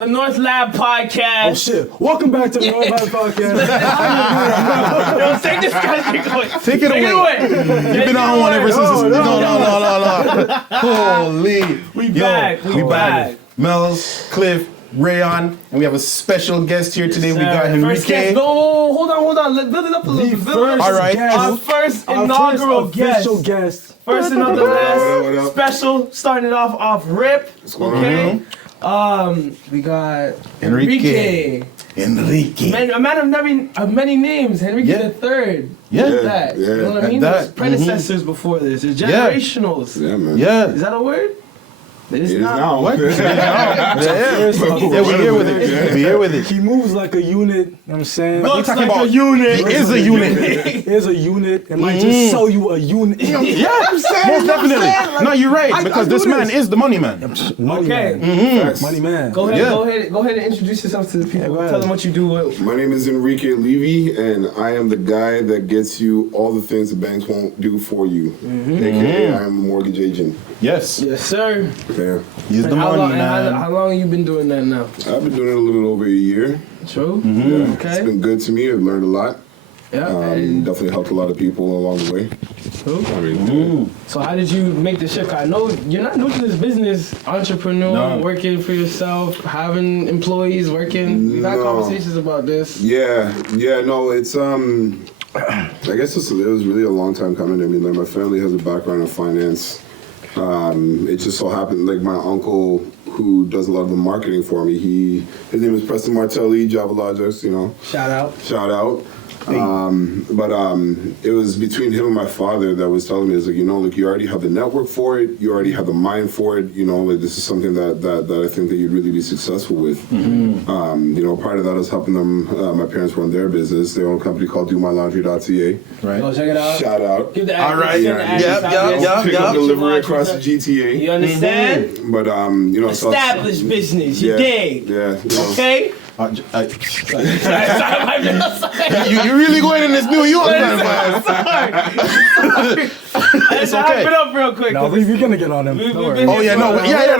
The North Lab Podcast. Oh shit! Welcome back to the North Lab Podcast. Yo, take this guy's going. Take it away. You've been on one ever since. No. Holy. We back. Melz, Cliff, Rayon, and we have a special guest here today. We got First guest. Henrique. No, hold on. Let's build it up a little bit. All right. Our first inaugural official guest. First and not the last. What up? Special. Starting it off rip. What's going on? Okay. We got Henrique. A man of many names. Henrique the Third. Yeah. Look at that. Yeah. You know what I mean? That. There's predecessors before this. There's generationals. Yeah, man. Yeah. Is that a word? It is It is not. now. What? Yeah, we're here with it. We're here with it. He moves like a unit. You know what I'm saying? Looks talking like about- a unit. He is a unit. Here's a unit. It might just sell you a unit. Yeah, most definitely. No, you're right, because this man is the money man. Money Okay. man. Money man. Go ahead, Yeah. go ahead and introduce yourself to the people. go ahead. Tell them what you do. My name is Henrique Levi, and I am the guy that gets you all the things the banks won't do for you. AKA, I am a mortgage agent. Yes. Yes, sir. Yeah. He's the How money long, man. how long have you been doing that now? I've been doing it a little bit over a year. True. Yeah. Okay. It's been good to me. I've learned a lot. Yeah. and Definitely helped a lot of people along the way. cool. I mean, So how did you make the shift? I know you're not new to this business. Entrepreneur, No. working for yourself, having employees working. We've had No. conversations about this. no, it's I guess it was really a long time coming. I mean, like my family has a background in finance. It just so happened, like my uncle, who does a lot of the marketing for me, his name is Preston Martelli, Java Logics, you know. Shout out. Shout out. But it was between him and my father that was telling me, it's like, you know, like you already have the network for it, you already have the mind for it, you know, like this is something that I think that you'd really be successful with. You know, part of that is helping them, my parents run their business. They own a company called DoMyLaundry.ca. Right. Go check it out. Shout out. Give the All right. address, Yep, send the address out Pick there. up delivery across the GTA. You understand? But, you know, so- Established business. You dig? Yeah. You know. Okay. You really going in this New York man, man. Let's okay. hype it up real quick. No, we're gonna get on him. We've Don't worry. been Oh yeah, no,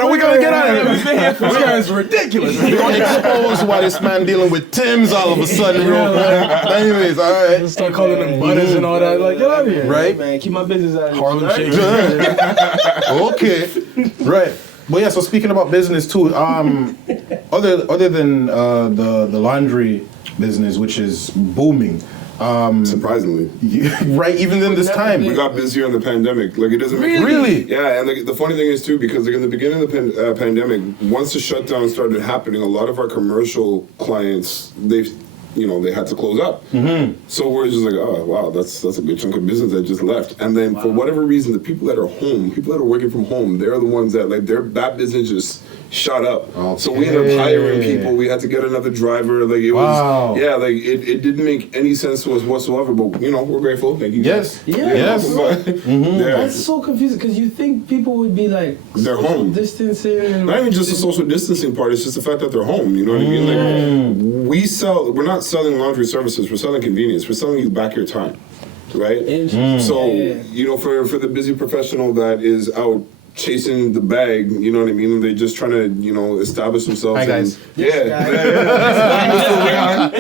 we're gonna get out of We've here. been here for This guy's ridiculous. We're gonna expose why this man dealing with Tim's all of a sudden, real quick. Anyways, all right. Start calling them butters and all that. Like, get out of here. Right? man. Keep my business out of here. Harlem right? Shake. Okay. Right. But yeah, so speaking about business too, other than the laundry business, which is booming, Surprisingly. right? Even in this time, We got busier in the pandemic. Like it doesn't make Really? Yeah, and like, the funny thing is too, because like in the beginning of the pandemic, once the shutdown started happening, a lot of our commercial clients they had to close up. So we're just like, oh wow, that's a good chunk of business that just left. And then for whatever reason, the people that are home, people that are working from home, they're the ones that like that business just shot up. So we ended up hiring people. We had to get another driver. Like it Wow. was, yeah, like it didn't make any sense to us whatsoever. But you know, we're grateful. Thank you. yes, Yeah. yes. Yeah. That's so confusing because you think people would be like They're social home. distancing. And Not even just the social distancing part, it's just the fact that they're home, you know what I mean? Like, we're not selling laundry services, we're selling convenience, we're selling you back your time, right? Interesting. So, Yeah. you know, for the busy professional that is out chasing the bag, you know what I mean? And they're just trying to, you know, establish themselves. Hi, guys. This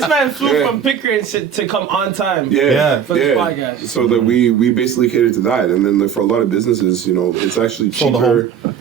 man flew from Pickering to come on time. Yeah. For this podcast. So that we basically cater to that. And then like, for a lot of businesses, you know, it's actually Sold the cheaper.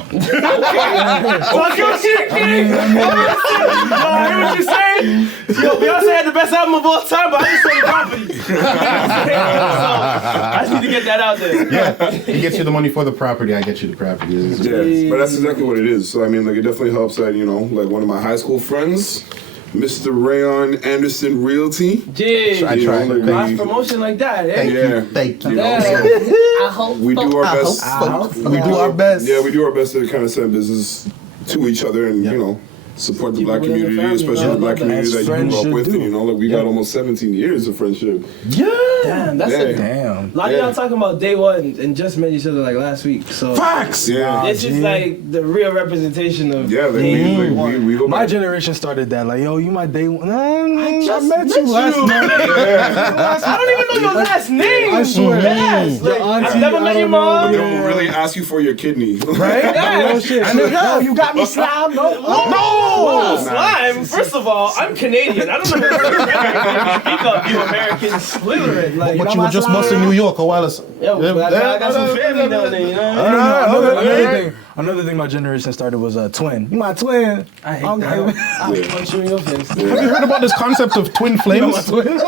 Talk your shit, kid. I hear what you're saying. Yo, Beyonce had the best album of all time, but I just sold the property. So, I just need to get that out there. Yeah, he gets you the money for the property. I get you the property. Yeah, but that's exactly what it is. So I mean, like, it definitely helps that, you know, like one of my high school friends, Mr. Rayon Anderson Realty. Yeah. I try. You know, like, Cross promotion like that, eh? Yeah. Thank you. You know, Yeah. so I hope we do our best. We do our best. Yeah, we do our best to kind of send business to each other and, you know, support the Keep black it within the community, family, especially man. the black community As that you friends grew up should with. do. And, you know, like we got almost 17 years of friendship. Yeah. Damn, that's Yeah. a Damn. A lot of y'all talking about day one and just met each other like last week. So Facts. Yeah. this is like the real representation of Yeah, like day we one. go My back. generation started that. Like, yo, you my day one. I just met met you last you. night. I don't even know your last name. I swear. Yes. Like, Your auntie, I've never I met your don't know. mom. They'll really ask you for your kidney. Right? Yeah. No shit. And then, Yo, you got me slammed. No. No. Whoa, slime. First of all, I'm Canadian. I don't know what you're speak up, you Americans slithering. Like, But you were just busting New York a while ago. Yo, I got some family down there, you know? Another thing my generation started was a twin. You my twin. I hate that. I'll punch you in your face. Have you heard about this concept of twin flames? Twin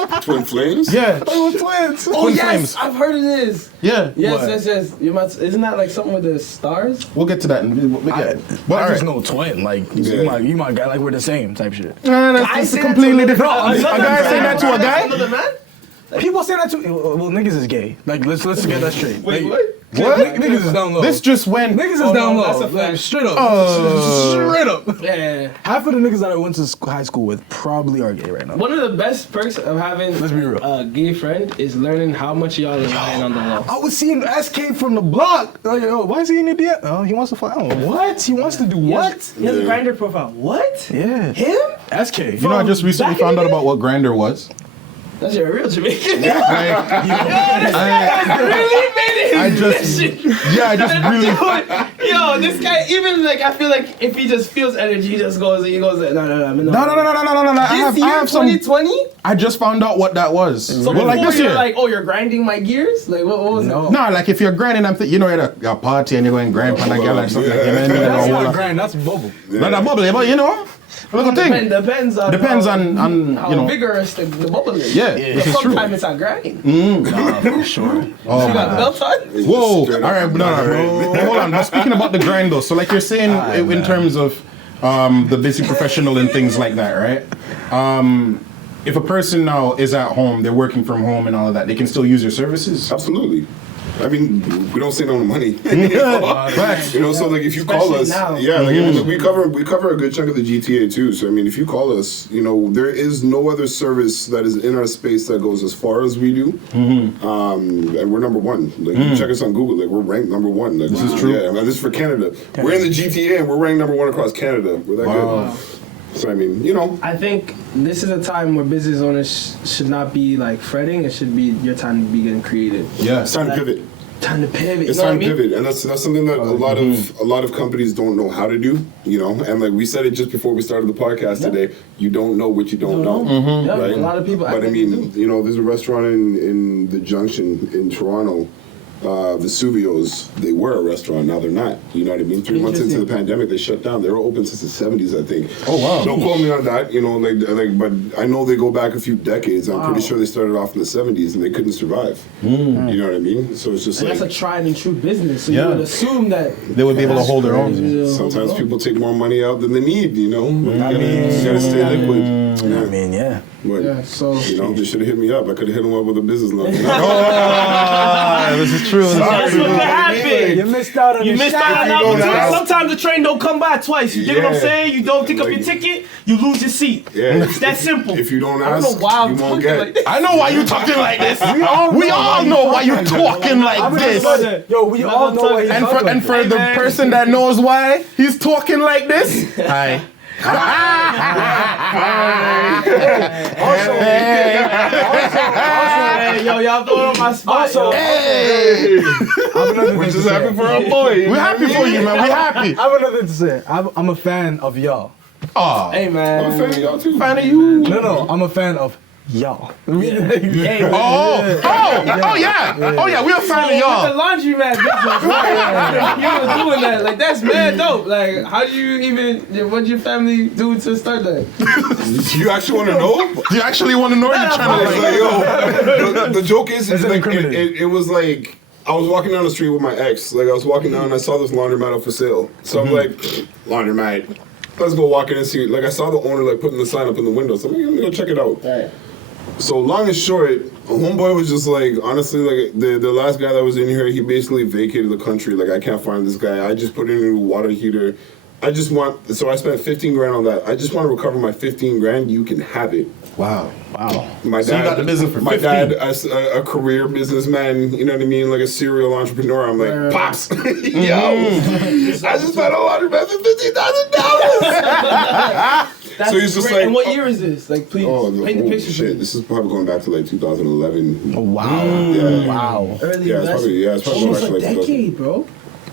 flames? Yeah. twins. Oh, Twin yes, flames. I've heard of this. Yeah. Yes. Isn't that like something with the stars? We'll get to that. But I just know twin. Like you my guy. Like we're the same type shit. That's completely different. A guy saying that to a guy? Another man? People say that too. Well, niggas is gay. Like let's get that straight. Wait, Like, what? What? Niggas is down low. This just went. Niggas is down low. that's a Like, fact. straight up. Straight up. Yeah. Half of the niggas that I went to high school with probably are gay right now. One of the best perks of having Let's be real. a gay friend is learning how much y'all are lying on the law. I was seeing SK from the block. Like, yo, why is he in the DM? Oh, he wants to find. Oh, what? He wants to do what? He has a Grindr profile. What? Yeah. Him? SK. You know, I just recently back in found the out day? about what Grindr was. That's your real Jamaican. Like, Really made it I his just, mission. yeah, I just really. Yo, this guy, even like, I feel like if he just feels energy, he just goes, no. No. I This year, have some. 2020? I just found out what that was. So well, like before this you're year. like, oh, you're grinding my gears? Like, what was it? No, like if you're grinding, you know, at a party and you're going grind on a girl or something. Yeah. Like that. That's not grind. That's bubble. Not that bubbly, but you know, look at thing. Depends on how how vigorous the bubble is. Yeah, this is true. Sometimes it's a grind. Nah, for sure. Oh, You got my belt on? Whoa! Straight All up. right, no. Hold on. But speaking about the grind though, so like you're saying in terms of the busy professional and things like that, right? If a person now is at home, they're working from home and all of that, they can still use your services. Absolutely. I mean, we don't say no to money. Facts. You know, so like if you call us, Especially now. yeah, like I mean, we cover a good chunk of the GTA too. So I mean, if you call us, you know, there is no other service that is in our space that goes as far as we do. And we're number one. Like you check us on Google, like we're ranked number one. Like, this is true. Yeah, and this is for Canada. We're in the GTA and we're ranked number one across Canada. We're that good. So I mean, you know, I think this is a time where business owners should not be like fretting. It should be your time to be getting creative. Yeah. it's time to pivot. Time to pivot. It's you know time what I to mean? pivot, and that's something that a lot of companies don't know how to do. You know, and like we said it just before we started the podcast today. You don't know what you don't know, Yeah, right? a lot of people. But I mean, you know, there's a restaurant in the Junction in Toronto, Vesuvio's. They were a restaurant, now they're not. You know what I mean? 3 months into the pandemic, they shut down. They were open since the 70s, I think. Oh, wow. Don't quote me on that. You know, like, but I know they go back a few decades. I'm pretty sure they started off in the 70s and they couldn't survive. You know what I mean? So it's just And like that's a tried and true business. So Yeah. you would assume that They would be able to hold their own. sometimes people take more money out than they need. You know, you gotta stay liquid. I mean, yeah. But, Yeah, so you know, they should have hit me up. I could have hit them up with a business loan. You know? This is true. that's what happened. You missed out on You the missed shot. out on an You know opportunity. that. Sometimes the train don't come by twice. You get what I'm Yeah. saying? You don't pick up your Like- ticket, you lose your seat. Yeah. It's that simple. If you don't I don't ask, know why I'm you won't talking get. like this. I know why you talking like this. We all know why you talking like this. Yo, we all know what he's And talking for Hey, the man. person that knows why he's talking like this, hi. Hey, yo, y'all throwing on my spot. Also, yo. Hey, We're just happy for our boy. we're happy for you, man. We're happy. I have another thing to say. I'm a fan of y'all. Oh, Hey, man. I'm a fan of y'all too. fan of you. No, I'm a fan of y'all. Hey, Oh yeah. We're a fan of With the y'all. laundromat business, right? You were doing that. Like, that's mad dope. Like, how do you even, what'd your family do to start that? You actually want to know? Do you actually want to know? You're trying It's to like, yo, the joke is Is it like, incriminating? it was like, I was walking down the street with my ex. Like, I was walking down and I saw this laundromat up for sale. So I'm like, laundromat. Let's go walk in and see. Like, I saw the owner like putting the sign up in the window. So I'm like, let me go check it out. Right. So long and short, homeboy was just like, honestly, like the last guy that was in here, he basically vacated the country. Like, I can't find this guy. I just put in a new water heater. So I spent 15 grand on that. I just want to recover my 15 grand. You can have it. Wow. My So you dad, got the business for my 15. dad, a career businessman, you know what I mean, like a serial entrepreneur. I'm like, Right. pops, yo, I just spent $150,000. That's So he's just great. like, and what year is this? Like, please paint the picture for shit. me. This is probably going back to like 2011. Wow. Yeah. Wow. Early Yeah, it's probably almost going a back to like 2000. decade, bro.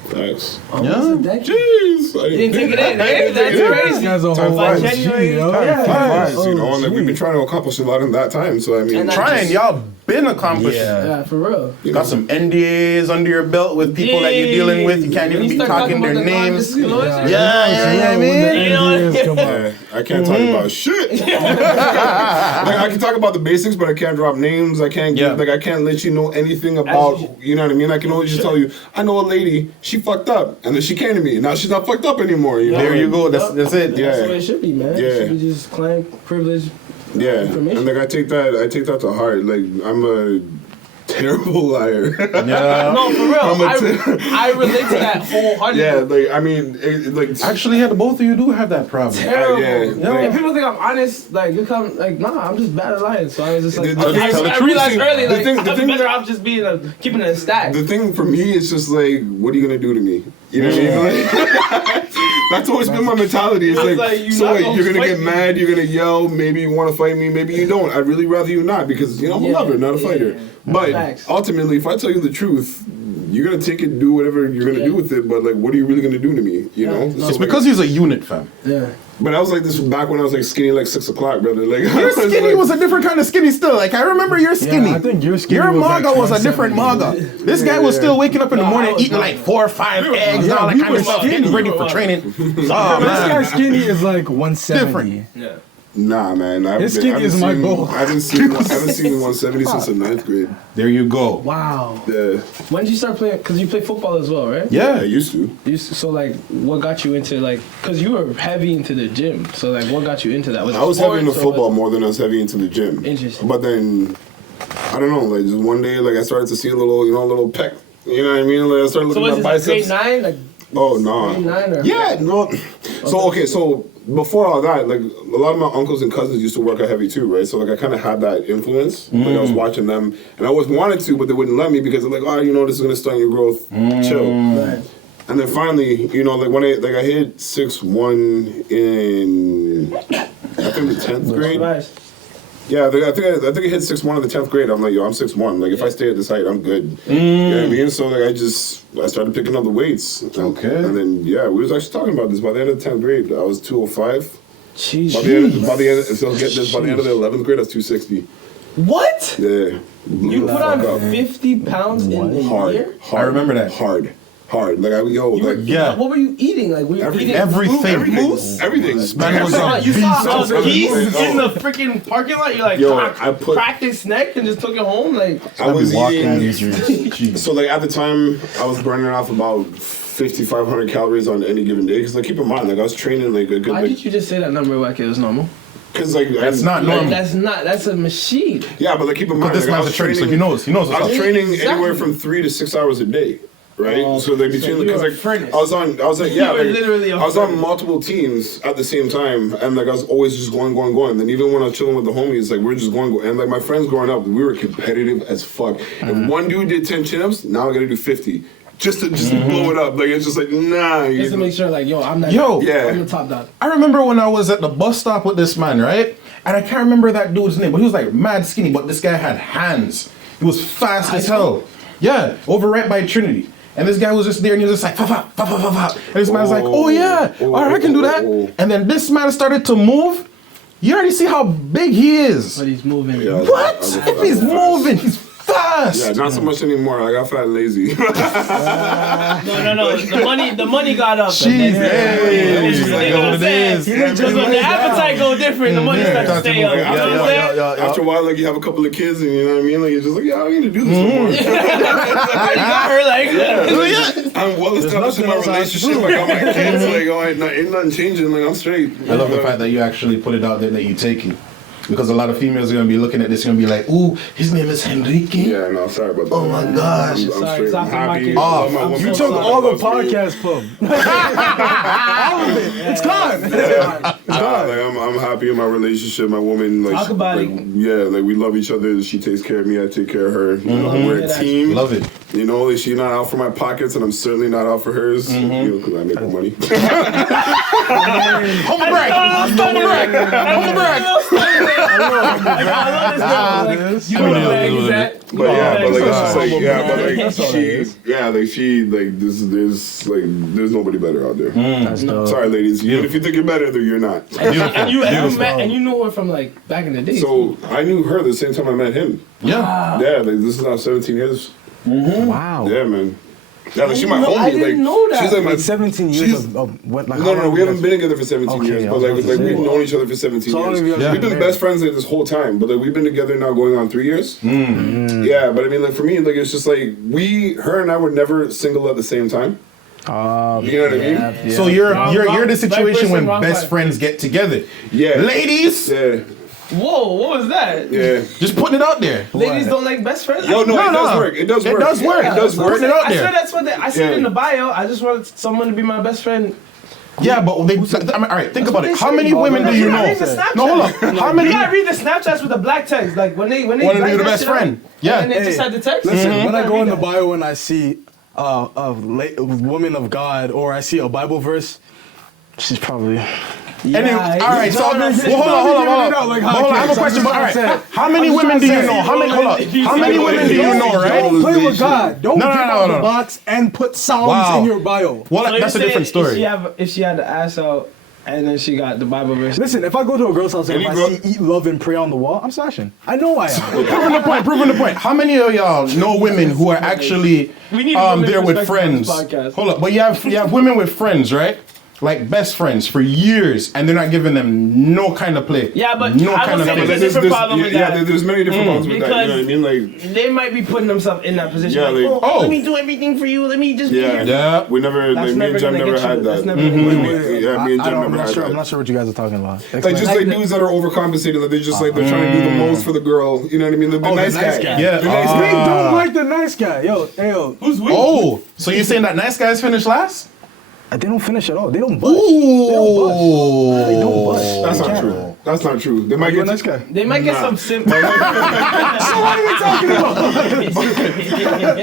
Thanks. Almost a decade. Jeez. I You didn't take it in, eh? That's crazy. That's a Time whole flies. G, January, yo. yeah. Flies, you know, and like, we've been trying to accomplish a lot in that time. So I mean, And I Trying, y'all been accomplishing. Yeah, for real. you Got know, some NDAs under your belt with people that you're dealing with. You can't When even you be start talking their about the names. non-disclosure, Yeah, I mean. You know, NDAs come out. yeah, I can't talk about shit. Like, I can talk about the basics, but I can't drop names. I can't give, like, I can't let you know anything about, you know what I mean? I can only just tell you, I know a lady, she fucked up, and then she came to me. Now she's not fucked up anymore. You know? There you go. That's it. Yeah. That's the way it should be, man. Yeah. It should be just claim privilege. Yeah, Information. and like I take that to heart. Like I'm a terrible liar. Yeah. No, for real. I'm I relate to that wholeheartedly. Yeah, like I mean, like Actually, the both of you do have that problem. Terrible. yeah, And people think I'm honest. Like, you come, like, nah, I'm just bad at lying. So I was just like, Tell the I truth. realized early, The like, thing- the I'm thing- better off just being keeping it a stack. the thing for me is just like, what are you gonna do to me? You know what I mean? Like, that's always been my mentality. It's like, you so not wait, gonna you're gonna fight get me. mad, you're gonna yell, maybe you want to fight me, maybe you don't. I'd really rather you not because you know I'm a Yeah, lover, not a fighter. yeah. But Facts. ultimately, if I tell you the truth, you're gonna take it, do whatever you're gonna do with it. But like, what are you really gonna do to me? You know? No, It's like, because he's a unit, fam. Yeah. But I was like this back when I was like skinny, like 6 o'clock, brother. Like Your skinny was a different kind of skinny still. Like, I remember your skinny. I think your skinny Your was like maga was a 170. different maga. This guy was still waking up in the morning eating like 4 or 5 eggs and all that we kind of were stuff, skinny. getting ready for training. Oh, This man. guy's skinny is like 170. Different. Yeah. Nah, man. His skinny is my goal. I haven't seen 170 since the 9th grade. There you go. Wow. Yeah, When did you start playing? Because you play football as well, right? I Yeah. used to. So, like, what got you into, like, because you were heavy into the gym. So, like, what got you into that? I was heavy into football more than I was heavy into the gym. Interesting. But then, I don't know, like just one day, like I started to see a little peck. You know what I mean? Like I started So, looking was at my it like biceps. grade 9? Like, Oh no. grade 9 or? Yeah, no. So before all that, like a lot of my uncles and cousins used to work at heavy too, right? So like I kind of had that influence. Like I was watching them, and I always wanted to, but they wouldn't let me because they're like, oh, you know, this is gonna stunt your growth. Chill. Right. And then finally, you know, like when I hit 6'1" in I think the 10th grade. Nice. Yeah, I think I hit 6'1" in the 10th grade. I'm like, yo, I'm 6'1". Like if I stay at this height, I'm good. You know what I mean? So like I started picking up the weights. Okay. And then we was actually talking about this by the end of the 10th grade. I was 205. Jeez. By the end, so get this. By the end of the 11th grade, I was 260. What? Yeah. You put on 50 pounds in a year? I remember that. Hard. Like Yeah. What were you eating? Like, were you eating Everything. everything. Man was a You saw beast. a piece Oh. in the freaking parking lot. You're like, Yo, I I put- cracked his neck and just took it home. Like, I was eating. Jeez. So like at the time, I was burning off about 5,500 calories on any given day. Because like keep in mind, like I was training like a good why like did you just say that number like it was normal? because like That's not Like, normal. that's a machine. Yeah, but like keep in mind, But this like, I man's a was trainer, so training- he knows. He knows what's I was up. training Exactly. anywhere from 3 to 6 hours a day, right? So like between you because were a like furnace. I was like yeah, You were like, literally a I was on furnace. multiple teams at the same time, and like I was always just going. Then even when I was chilling with the homies, like we we're just going, and like my friends growing up, we were competitive as fuck. If one dude did 10 chin-ups, now I gotta do 50. Just to blow it up, like it's just like nah. Just to make sure, like, yo, I'm not. Yo. Yeah. I'm the top dog. I remember when I was at the bus stop with this man, right? And I can't remember that dude's name, but he was like mad skinny, but this guy had hands. He was fast as hell. Yeah, over right by Trinity. And this guy was just there and he was just like, fa, fa, fa, fa, fa, fa. And this man's like, oh yeah, all right, I can do that. And then this man started to move. You already see how big he is. But he's moving. Yeah. What? If he's moving, he's fast. Yeah, not so much anymore. I got fat and lazy. No. The money got up. Jeez, hey. You know Like what what I'm it saying? is. Because when the appetite go different, the money starts to stay up. You know what I'm saying? After a while, like you have a couple of kids, and you know what I mean. Like you're just like, yeah, I need to do this some more. You got her like. I'm well established in my relationship. I got my kids. Like, oh, ain't nothing changing. Like I'm straight. I love the fact that you actually put it out there that you take it. Because a lot of females are going to be looking at this and going to be like, ooh, his name is Henrique. Yeah, no, sorry about that. Oh my gosh. I'm Sorry, straight. it's I'm off the happy. market. I love my I'm woman. You so took sorry. all the Loves me. podcast club. All of it. It's gone. Like I'm happy in my relationship. My woman, like, Talk about like, it. yeah, like we love each other. She takes care of me. I take care of her. You know, we're a team. Love it. You know, like she's not out for my pockets, and I'm certainly not out for hers. You know, because I make more money. Humble brag. Humble brag. Humble brag. You know what bag is at. But yeah, but like it's just like That's all it is. there's nobody better out there. That's dope. Sorry, ladies. Even if you think you're better, then you're not. And you met, and you knew her from like back in the day. So I knew her the same time I met him. Yeah. Yeah, like this is now 17 years. Wow. Yeah, man. Yeah, like she my homie. I didn't know that. She's like my 17 years of what? Like, No, we haven't been together for 17 Okay, years, I but was like about to we've say. known each other for 17 So how long have you years. guys We've been been married? best friends like this whole time, but like we've been together now going on 3 years. Yeah, but I mean, like for me, like it's just like her and I were never single at the same time. You know what I mean? Yeah. So you're the Right situation person, when wrong best vibe. friends get together. Yeah. Ladies, Yeah, Whoa, what was that? yeah. just putting it out there. Ladies don't like best friends. Yo, no, it does work. It does work. It does work. It does work. Putting it out I there. said that's what I said Yeah. in the bio. I just wanted someone to be my best friend. Yeah, but they. I mean, all right, think about what it. they How say. many women do you You gotta know? read the Snapchat. No, hold on. How many? You gotta read the Snapchats with the black text, like when they Wanna be write the that best shit out, friend. Yeah. and then they just had the text. Listen, You when I gotta go read in the that. bio and I see a woman of God or I see a Bible verse, she's probably. Anyway, all right, so No, no, hold on. out like Hold on, I have a question. But all right, how many women do you know? How many women do you know? Right? Don't play with God. Don't No, get out no. the box and put Psalms Wow. in your bio. Well, So that's a you're different saying story. If she had the ass out and then she got the Bible verse. Listen, if I go to a girl's house and Any if I girl- see eat, love, and pray on the wall, I'm smashing. I know I am. Proving the point. How many of y'all know women who are actually We need women there with perspective on this friends? podcast. Hold up, but you have women with friends, right? Like best friends for years, and they're not giving them no kind of play. Yeah, but no I kind would of say play. there's a different problem with that. there's many different problems with that. You know what I mean? Like, They might be putting themselves in that position. Yeah, like, like- oh, Oh. let me do everything for you. Let me just be yeah, here. Yeah. We never, That's like, me and never Jem gonna never get you. had That's that. never gonna get you. Yeah, me and Jem I'm never not had sure. I'm that. not sure what you guys are talking about. Like just like the- dudes that are overcompensating, like they're just like they're trying to do the most for the girl. You know what I mean? The nice guy. Yeah. The nice We guy. don't like the nice guy. Yo. Who's we? Oh, so you're saying that nice guys finish last? They don't finish at all. They don't bust. They don't bust. They don't bust. That's They not can't. true. That's not true. They might You're a get nice guy. They might get some simple. So what are you talking about?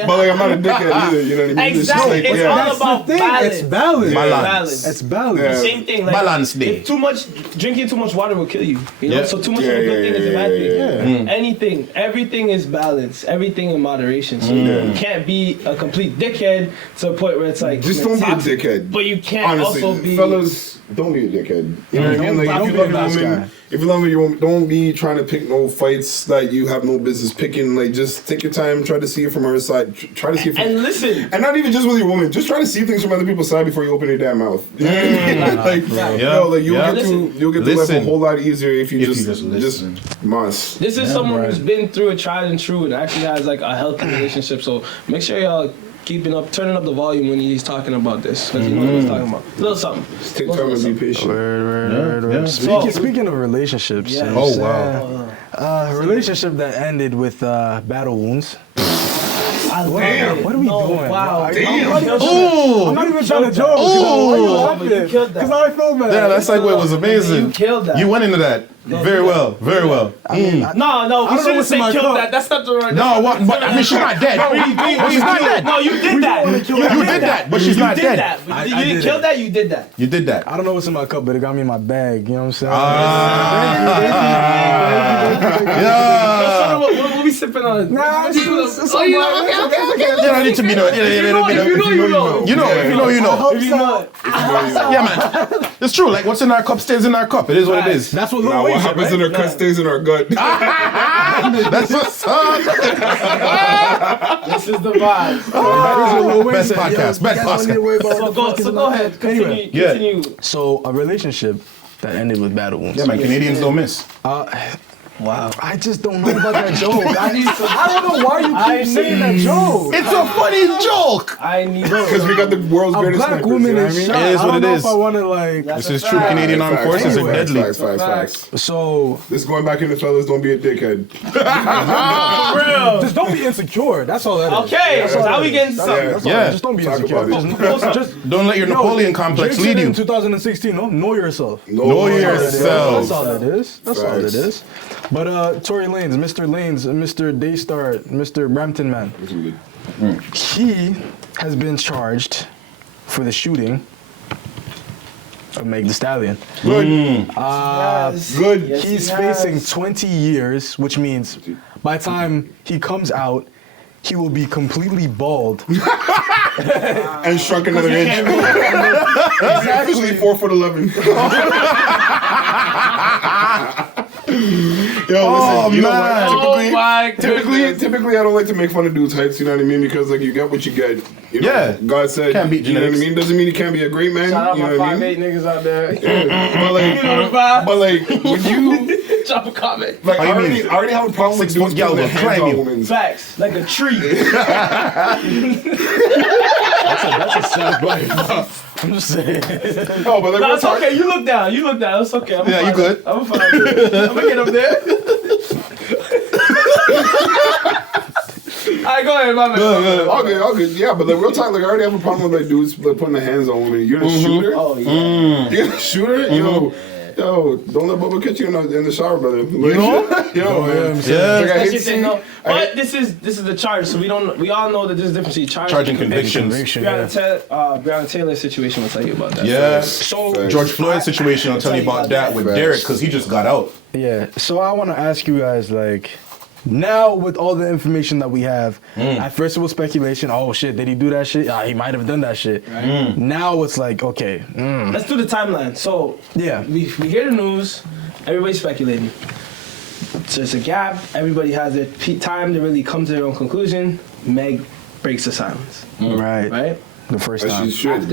but like I'm not a dickhead either. You know what I mean? It's just Exactly. like, It's yeah. all That's about the thing. balance. It's balance. Balance. It's balance. Yeah. Same thing. Like, Balance day. Too much drinking too much water will kill you. You know, Yeah. so too much of a good thing is a bad thing. yeah. Anything, everything is balance. Everything in moderation. So you can't be a complete dickhead to a point where it's like Just don't be a toxic, dickhead. But you can't Honestly, also be. fellas, don't be a dickhead. You know what I mean? Like Don't if be you a love nice your woman, guy. if you love your woman, don't be trying to pick no fights that you have no business picking. Like just take your time, try to see it from her side. Try to see it from And listen, and not even just with your woman, just try to see things from other people's side before you open your damn mouth. You know what I mean? Like, yo, like you'll Yeah. get to live a Listen. whole lot easier if you If just you just listen. must. this is someone who's been through it, tried and true, and actually has like a healthy relationship. So make sure y'all turning up the volume when he's talking about this, because you know what he's talking about. A little something. Just take time and be patient. Word. Speaking of relationships, Yeah. you know what I'm Oh, saying? A relationship that ended with battle wounds. What are we doing? Wow. Oh, I'm not even trying to joke. Oh, but you killed that. Because I feel bad. yeah, that segue was amazing. You killed that. You went into that very well, very well. No, we don't know shouldn't what's in say my killed cup. that. That's not the right. No, what? But I mean, she's not dead. But she's not dead. No, you did that. You did that, but she's You not did dead. that. I You did didn't it. kill that. You did that. You did that. I don't know what's in my cup, but it got me in my bag. You know what I'm saying? Yeah. What we sipping on? Nah, You don't need to be no. You know. If you know, you know. If you know. Yeah, man. It's true. Like what's in our cup stays in our cup. It is what it is. That's what Lil Now Wayne what said, happens right? in our gut stays in our gut. That's what's up. This is the vibe. That is what Lil Wayne Best said. podcast, best you guys don't need to worry about So what the fuck is go in my- ahead. Anyway, Continue. so a relationship that ended with battle wounds. Yeah, man. Canadians don't miss. Wow. I just don't know about that joke. I don't know why you keep saying that joke. It's a funny joke. I need Because we got the world's A greatest black snipers, woman you know what is I mean? shot. It is I what don't it know is. if I want to like. This is true. Canadian armed Facts, forces are anyway. deadly. Facts. So This going back into fellas, don't be a dickhead. just don't be insecure. That's all that is. Okay, so now we getting something. That's all. Yeah. Just don't be Talk insecure. about it. Just Don't let your Napoleon complex Drake said lead in you. 2016, no, know yourself. Know yourself. That's all it is. That's all it Facts. is. But Tory Lanez, Mr. Daystar, Mr. Brampton man, he has been charged for the shooting Meg Thee Stallion. Good. Good. Yes, He's he has. facing 20 years, which means by the time he comes out, he will be completely bald. And shrunk another inch. Exactly 4'11". Yo, listen, you know what? Oh my goodness. Typically, I don't like to make fun of dudes' heights. You know what I mean? Because like you get what you get. You know, Yeah. God said. Can't beat you know what I genetics. mean? Doesn't mean you can't be a great man. Shout out you know my what I mean? 5'8" niggas out there. But like when you Drop a comment. like, How you I mean? already have a problem with 6 dudes foot gal putting their will hands climb on you. women. Facts, like a tree. That's a sad life. I'm just saying. No, but like No, we're it's talking. okay. You look down. It's okay. Yeah, you good. I'm gonna find it. I'm gonna get up there. Alright, go ahead, my man. All good. Yeah, but like real talk, like I already have a problem with like dudes like putting their hands on women. You're the shooter. Oh yeah. You're the shooter. Yo, don't let Bubba catch you in the shower, brother. Like, yo, man. Yeah. Like, I hate Especially if they seeing- know. But this is the charge, so we all know that there's a difference between charge Charging and convictions. Breonna Taylor's situation will tell you about that. Yeah. So Facts. George Floyd's situation, I'll tell you about that with Facts. Derek, because he just got out. Yeah. So I want to ask you guys, like, now with all the information that we have, at first it was speculation. Oh shit, did he do that shit? He might have done that shit. Now it's like, okay, let's do the timeline. So yeah. we hear the news, everybody's speculating. So there's a gap. Everybody has their time to really come to their own conclusion. Meg breaks the silence. Right. Right. The first As time. she should.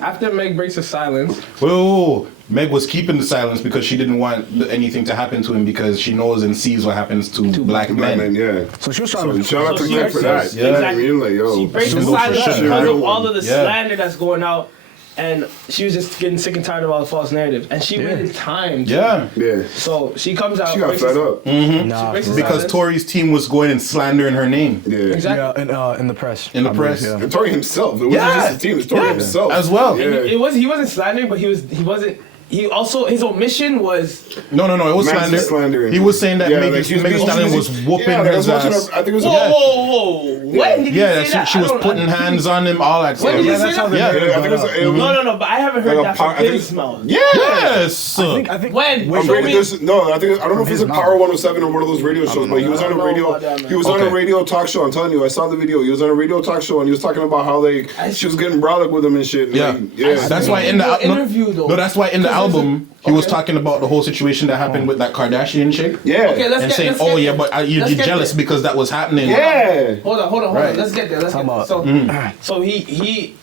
After Meg breaks the silence, Whoa, Meg was keeping the silence because she didn't want anything to happen to him because she knows and sees what happens to black men. Yeah. So she was So trying to. shout out to So Meg for that. she- You know what I exactly. mean? Like, yo. she breaks the Single silence shouldn't because have. of all of the Yeah. slander that's going out, and she was just getting sick and tired of all the false narratives, and she waited time. Yeah. Yeah. So she comes out. She got breaks fed the- up. Nah, breaks for the real. Because Tory's team was going and slandering her name Yeah. Exactly. Yeah, in the press. in the I believe, press. yeah. And Tory himself. It wasn't Yeah. just the team. It's Tory himself. As well. Yeah. He wasn't slandering, but he wasn't. He also his omission was No, it was Max slander. is slandering. He was saying that Yeah, Megan like, he was Megan being- Stallion was whooping Yeah, like, I was his watching ass. I think it was whoa. When did Yeah, he say that? she was I don't- putting hands on him, all that When stuff. did he Yeah, say that's how that? the Yeah. narrative I think it was got out. No, but I haven't heard Like a that power- from I think his it's- mouth. Yes. I think When? Wait, Show I me. don't know if it's a his Power mouth. 107 or one of those radio shows, but he was on a I don't know radio. about that, man. He was on a Okay. radio talk show. I'm telling you, I saw the video. He was on a radio talk show and he was talking about how like she was getting brolic with him and shit. Yeah. Like, yeah. That's why in the No interview, though. No, that's why in the 'Cause there's album he was talking about the whole situation that happened with that Kardashian chick. Yeah. Okay, let's And get, saying, let's "Oh get yeah, there. but you're Let's get jealous there. because that was happening." yeah. Hold on. Right. Let's get there. Talk about- So he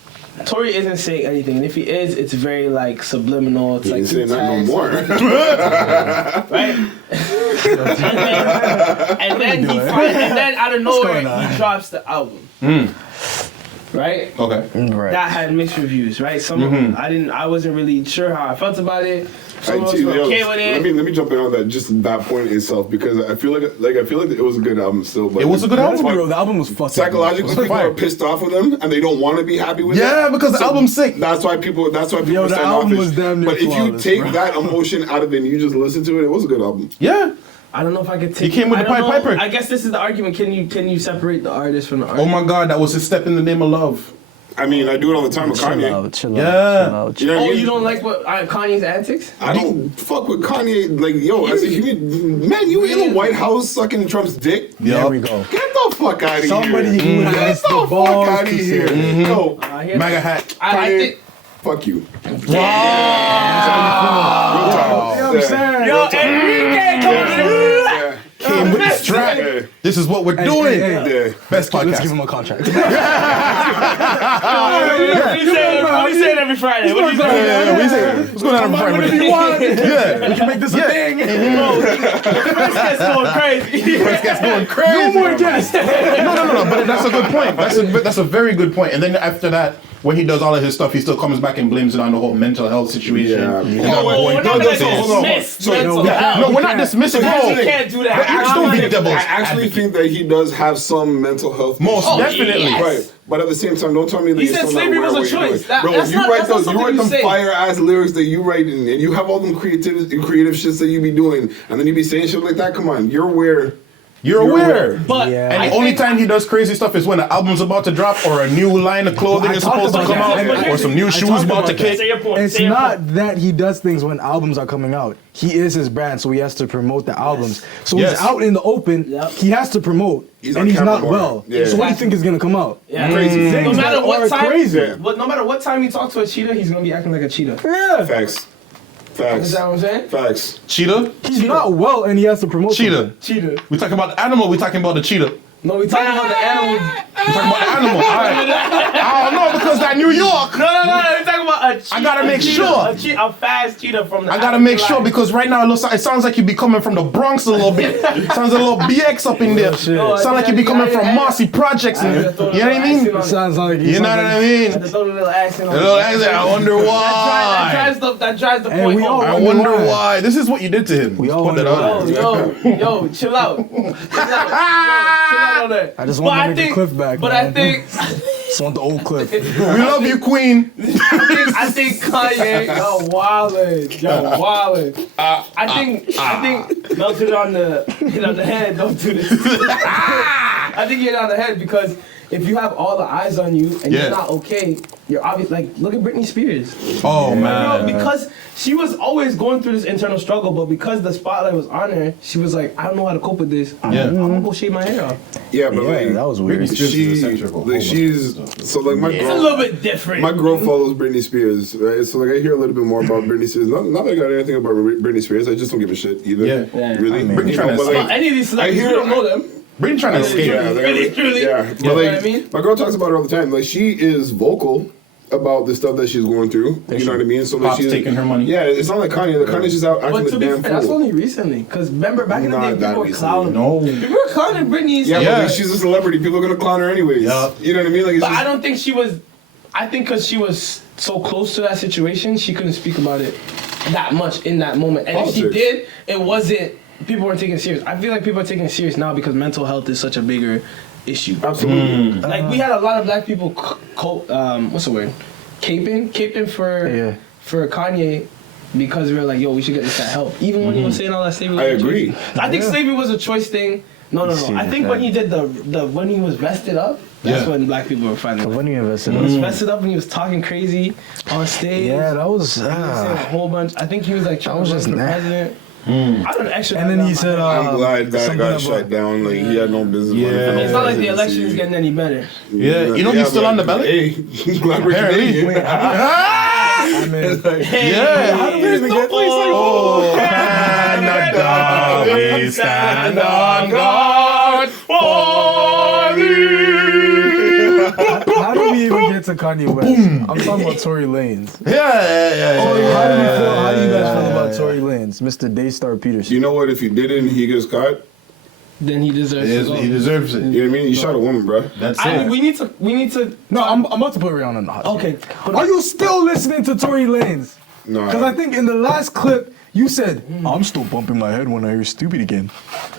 Tory isn't saying anything, and if he is, it's very like subliminal. It's He like ain't saying that no tags, more. right? and then out of nowhere going on? he drops the album, right? Okay. right. That had mixed reviews, right? Some I wasn't really sure how I felt about it. Some of us Actually, were okay with let it. me jump in on that just that point itself because I feel like it was a good album still. But It was a good Let's album. be real, the album was fucking Psychologically, good. people are pissed off with him and they don't want to be happy with Yeah, it. because the album's sick. That's why people. Yo, the stand album offish. was damn near But if you flawless, take bro. that emotion out of it and you just listen to it, it was a good album. Yeah. I don't know if I could take. He came with I the don't Pied know. Piper. I guess this is the argument. Can you separate the artist from the artist? Oh my God, that was his step in the name of love. I mean, I do it all the time with Chill Kanye. out, chill Yeah. out. You know what I Oh, mean? you don't like what Kanye's antics? I don't fuck with Kanye. Like, yo, as a human, man, you in the White House sucking Trump's dick? There we go. Get the fuck out of Somebody here. who Get has the the fuck balls out of to here. say- Yo, I hear MAGA that. hat. I Kanye, think. fuck you. You know what I'm saying? Yo, Henrique, come on. Came with the strap. Yeah. This is what we're doing. hey. Yeah. Best Let's podcast. give him a contract. What do you say every Friday? What do you say? Yeah, what do you say? What's going on every Friday? Whatever you want. Yeah. We can make this a thing. That's going crazy. First guest going crazy. No more guests. No. But that's a good point. That's a very good point. And then after that, when he does all of his stuff, he still comes back and blames it on the whole mental health situation. Yeah. And Oh, not We're going not through gonna things. dismiss mental no, health. No, we're not dismissing. You No, can't do that. But don't be devil's I actually think that he does have some mental health Most issues. definitely. yes. Right. But at the same time, don't tell me that He you're said still not slavery aware was of a what you're choice. doing. That- Bro, that's you not- write that's not those, you something write you them say. fire ass lyrics that you write and you have all them creative shits that you be doing, and then you be saying shit like that. Come on, you're aware you're aware. But Yeah. And I the only think- time he does crazy stuff is when an album's about to drop or a new line of clothing I is talked supposed to about come that. out or some new shoes talked about about to that. kick. Say your point. It's say your not point. that he does things when albums are coming out. He is his brand, so he has to promote the albums. So Yes. he's out in the open. Yep. He has to promote, He's and on he's camera not more. well. Yeah. So what do you think is gonna come out? Yeah. Crazy No things. matter that what are time, crazy. but no matter what time you talk to a cheetah, he's gonna be acting like a cheetah. Yeah. Facts. Is Facts. that what I'm saying? Facts. Cheetah? He's not well, and he has to promote. Cheetah. something. Cheetah. We talking about the animal, we talking about the cheetah. No, we talking about the animals. We talking about the animal. All right. I don't know because that New York. No, we're talking about a cheetah. I gotta make a cheetah, sure. A fast cheetah from the I gotta make sure because right now it sounds like you be coming from the Bronx a little bit. Sounds a little BX up in there. shit. Sound like you be coming from Marcy Projects. And, you know what I mean? Sounds like You know what I mean? Had to throw the little accent on A little accent, I wonder That why. drives the And point we home. all I wonder wonder why. why. This is what you did to him. We all Put that wonder out why. there. Yo, chill out. Chill out on that. I just want to make the cliff back. But man. I think Just want the old cliff. We love you, Queen. I think Kanye, yo, wildin'. I think Melz hit on the head. Don't do this. I think you hit on the head because if you have all the eyes on you and Yeah. you're not okay, you're obvious. Like, look at Britney Spears. Oh, You know, man. because she was always going through this internal struggle, but because the spotlight was on her, she was like, I don't know how to cope with this. I'm gonna go shave my hair off. Yeah, but Yeah, like that was weird. Britney Spears she, is eccentric, a whole bunch of she's stuff. so like my It's a girl. little bit different. My girl follows Britney Spears, right? So like I hear a little bit more about Britney Spears. Not that I got anything about Britney Spears. I just don't give a shit either. Yeah. Yeah. Really. I mean, Britney trying to but, Well, any of these celebrities, I we hear- don't know them. Britney trying to escape. Yeah, like, Really, truly. yeah. You But know like, what I mean? my girl talks about it all the time. Like she is vocal about the stuff that she's going through. You know what I mean? So like Pop's she's taking her money. Yeah, it's not like Kanye. The Kanye's just out acting But the to be damn fair, that's fool. only recently. Because remember, back in the Not day, that people were recently. clowning. No. People were clowning Britney. Yeah, Yeah. but like, she's a celebrity. People are gonna clown her anyways. Yeah. You know what I mean? Like, it's But just, I don't think she was. I think because she was so close to that situation, she couldn't speak about it that much in that moment. And if she Politics. did, it wasn't. People weren't taking it serious. I feel like people are taking it serious now because mental health is such a bigger issue. absolutely. Like we had a lot of black people, what's the word? Caping for Kanye because we were like, yo, we should get this guy help. Even when he was saying all that slavery. I was a agree. choice. I think slavery was a choice thing. No. I think when he did the when he was vested up, that's Yeah. when black people were finally. When you invested, He was vested up and he was talking crazy on stage. yeah, that was. He was saying a whole bunch. I think he was like trying That was to just run for nah. president. I don't extra. And then he said, I'm glad that something got about- shut down. Like he had no business. Yeah. running for it's not like the presidency. election is getting any better. Yeah. You know he's still but, on the ballot? Hey, glad we're Apparently. Canadian. I mean, Yeah. how did we even get Oh, and the dog, we stand on guard for thee. How did we even get to Kanye West? I'm talking about Tory Lanez. Yeah. How do you guys feel about Tory Lanez, Mr. Daystar Peterson? You know what? If he didn't, he gets caught. Then he deserves to go. He deserves it. You know what I mean? You shot a woman, bro. That's I, it. we need to. No, I'm about to put Rihanna on the hot seat. Okay. But Are you still listening to Tory Lanez? No. Because I think in the last clip, you said, I'm still bumping my head when I hear stupid again.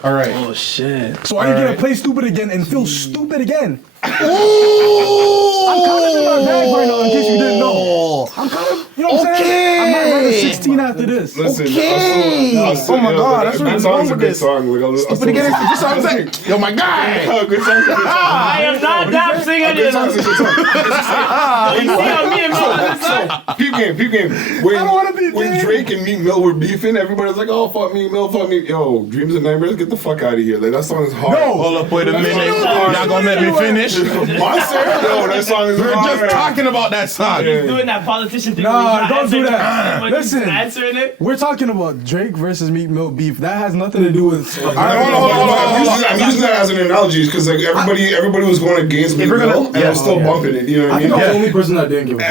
All right. Oh shit. So are you going Alright. to play stupid again and feel stupid again? Ooh. I'm kind of in my bag right now, in case you didn't know. I'm kind of, you know what I'm saying? I might run a 16 after this. Listen, Okay. Oh my God, that's that really song's wrong a with good this. song. Like, Stupid again. This song's like, yo, my guy. Good song. Good song. I am not that singing Good it. song. Good song. You see how me and Mel on this side? Peep game. I don't wanna be When dead. Drake and Meek Mill were beefing, everybody was like, "Oh, fuck Meek Mill, fuck me." Yo, Dreams and Nightmares, get the fuck out of here. Like that song is hard. No. Hold up, wait a minute. You're not gonna let me finish. Monster. Yo, that song is We're hard. just talking about that song. Yeah. Doing that politician thing. Nah, where he's not don't do answering that. but he's Listen. answering it. We're talking about Drake versus Meek Mill beef. That has nothing to do with. All right, hold on. I'm using that as an analogy because like everybody was going against Meek we're gonna- Mill, and yeah. I'm still bumping it. You know what I I think mean? I'm the only person that didn't give a fuck.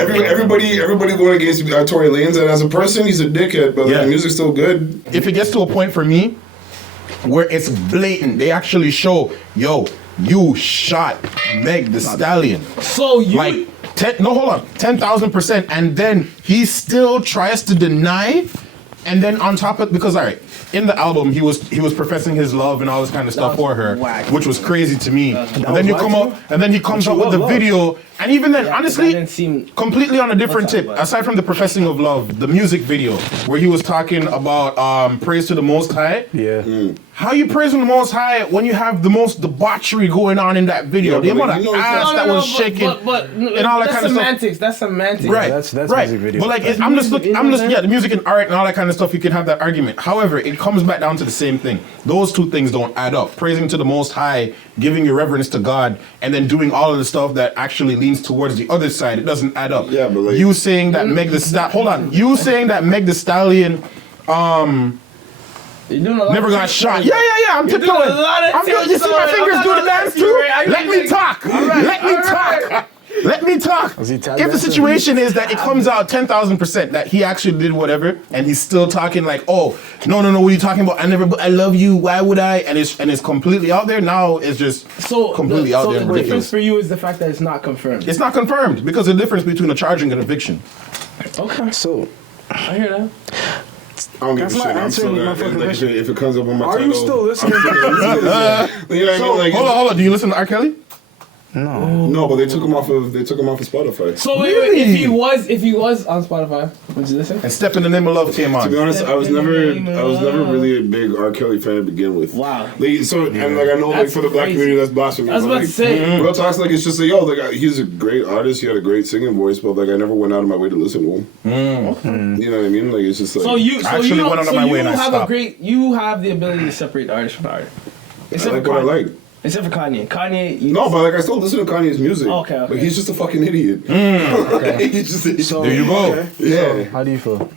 Everybody going against Tory Lanez, and as a person, he's a dickhead, but like, Yeah. the music's still good. If it gets to a point for me where it's blatant, they actually show, yo, you shot Meg the Stallion. So you. Like, 10,000%. And then he still tries to deny. And then on top of, because all right, in the album he was professing his love and all this kind of stuff for her, whack. which was crazy to me. And was then you whack come too? up, and then he comes out with the love. video, and even then, that honestly, didn't seem. completely on a different What's up, tip. bud? Aside from the professing of love, the music video where he was talking about praise to the Most High. Yeah. How you praising the Most High when you have the most debauchery going on in that video? Yeah, The but amount like, of you know, it's ass not- that was shaking and all that kind of stuff. semantics. That's semantics. Right, That's right. music video. But like, That's I'm just music, looking. I'm just isn't it? the music and art and all that kind of stuff. You can have that argument. However, it comes back down to the same thing. Those two things don't add up. Praising to the Most High, giving your reverence to God, and then doing all of the stuff that actually leans towards the other side. It doesn't add up. Yeah, but like- you saying that Meg the Stallion. Hold on. You saying that Meg the Stallion. You're doing a lot Never of got things shot. sorry. Yeah. I'm You're tiptoeing. doing a lot of I'm doing. You things see my sorry. fingers I'm do the not dance gonna too? lie to you, Let me talk. Let me talk. Let me talk. Was he tap If the dancing? situation is that it comes out 10,000% that he actually did whatever, and he's still talking like, oh, no, what are you talking about? I love you. Why would I? And it's completely out there. Now it's just completely out there and the difference ridiculous. for you is the fact that it's not confirmed. It's not confirmed because the difference between a charge and a conviction. Okay, So, I hear that. I don't give a That's not shit. I'm still answering gonna, my fucking like, question. if it comes up on my are title, you still listening? you know what I mean? Like, Hold on. Do you listen to R. Kelly? no, but they took him off of Spotify. So wait, Really? if he was on Spotify, would you listen? And Step in the Name of Love came To be on. honest, I was never really a big R. Kelly fan to begin with. Wow. Like, so and like I know like That's for the black crazy. community that's blasphemy. I was but, about like, to say. Real talks like it's just like he's a great artist. He had a great singing voice, but like I never went out of my way to listen to him. You know what I mean? Like it's just like So you actually don't- went out of so my you way and I have stopped. you have the ability to separate the artist from the artist. I Except like for what I Kanye. like. Except for Kanye. Kanye. No, but like I still listen to Kanye's music. Okay. But he's just a fucking idiot. He's just So, There you go. okay. Yeah. How do you feel?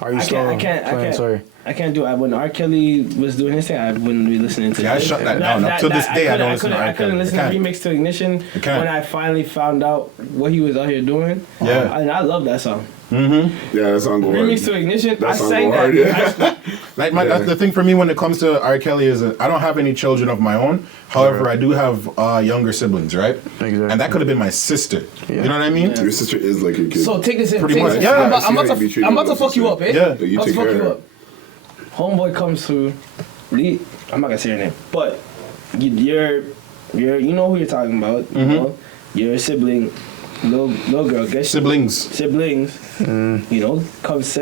Are you I still can't. playing? Sorry. I can't do it. When R. Kelly was doing his thing, I wouldn't be listening to. Yeah, I this. shut that down. Up to this day, I don't listen to R. I couldn't Kelly. listen I to can't. Remix to Ignition can't. when I finally found out what he was out here doing. Yeah. And I love that song. Yeah, that's on board. Remix to Ignition. That I song sang go hard, that. yeah. Like that's the thing for me when it comes to R. Kelly is I don't have any children of my own. However, I do have younger siblings, right? Exactly. And that could have been my sister. You know what I mean? Your sister is like your kid. So take this in. Pretty Take much. this in. Yeah, I'm about- I see how you be treated I'm about to with fuck you up, eh? Yeah. But you I'm about take to fuck care you of up. Homeboy comes through. I'm not gonna say your name, but you're you know who you're talking about. You know, your sibling, little girl, gets siblings. You know, comes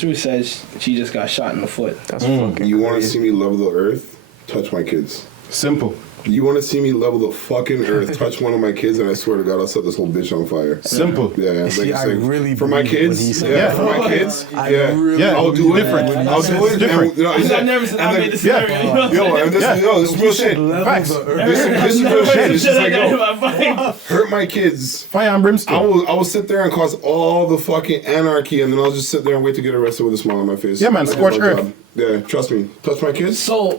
through, says she just got shot in the foot. That's fucking You want to crazy. see me level the earth? Touch my kids. Simple. You want to see me level the fucking earth? Touch one of my kids, and I swear to God, I'll set this whole bitch on fire. Simple. Yeah, like, See, it's I like, really for my believe what he kids. said. Yeah, for my kids. I Yeah, really Yeah, I'll do it. different. I'll do it. Different. And, you know, I got nervous and I like, made the scenario. yeah. You know what I'm Yo, saying? and this is real shit. Facts. This is real shit. It's just like, yo, hurt my kids. Fire and I brimstone. will sit there and cause all the fucking anarchy, and then I'll just sit there and wait to get arrested with a smile on my face. Yeah, man, I did scorched my earth. job. Yeah, trust me. Touch my kids. So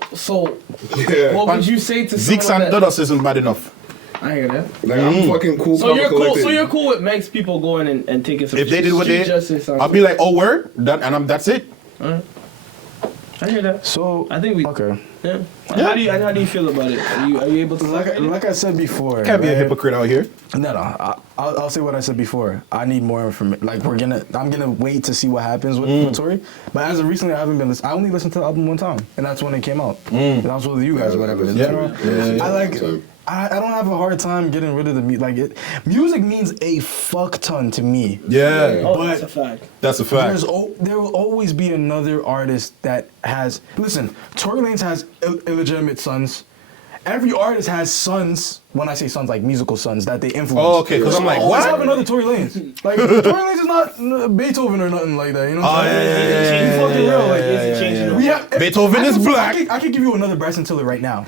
Yeah. what would you say to Zeeks someone and that? Dodos isn't bad enough. I hear that. Like I'm fucking cool. So you're cool. collected. So you're cool with Meg's people going and taking some. If they did what street they, justice on- I'll be like, oh, word, that's it. I hear that. So I think we. okay. Yeah. How do you feel about it? Are you able to Like I said before, Can't be a right? hypocrite out here. No. I'll say what I said before. I need more information. Like I'm gonna wait to see what happens with Tory. But as of recently, I haven't been listening. I only listened to the album one time, and that's when it came out. And I was with you guys or whatever. Yeah. I like. I don't have a hard time getting rid of the music. Music means a fuck ton to me. Yeah. Oh, But- that's a fact. That's a fact. There will always be another artist that has. Listen, Tory Lanez has illegitimate sons. Every artist has sons. When I say sons, like musical sons that they influence. Oh, okay, 'cause I'm like, always what? have another Tory Lanez. Like Tory Lanez is not Beethoven or nothing like that. You know what I'm saying? He's fucking real. Like, is he changing? We have, Beethoven is black. I can give you another Bryson Tiller right now.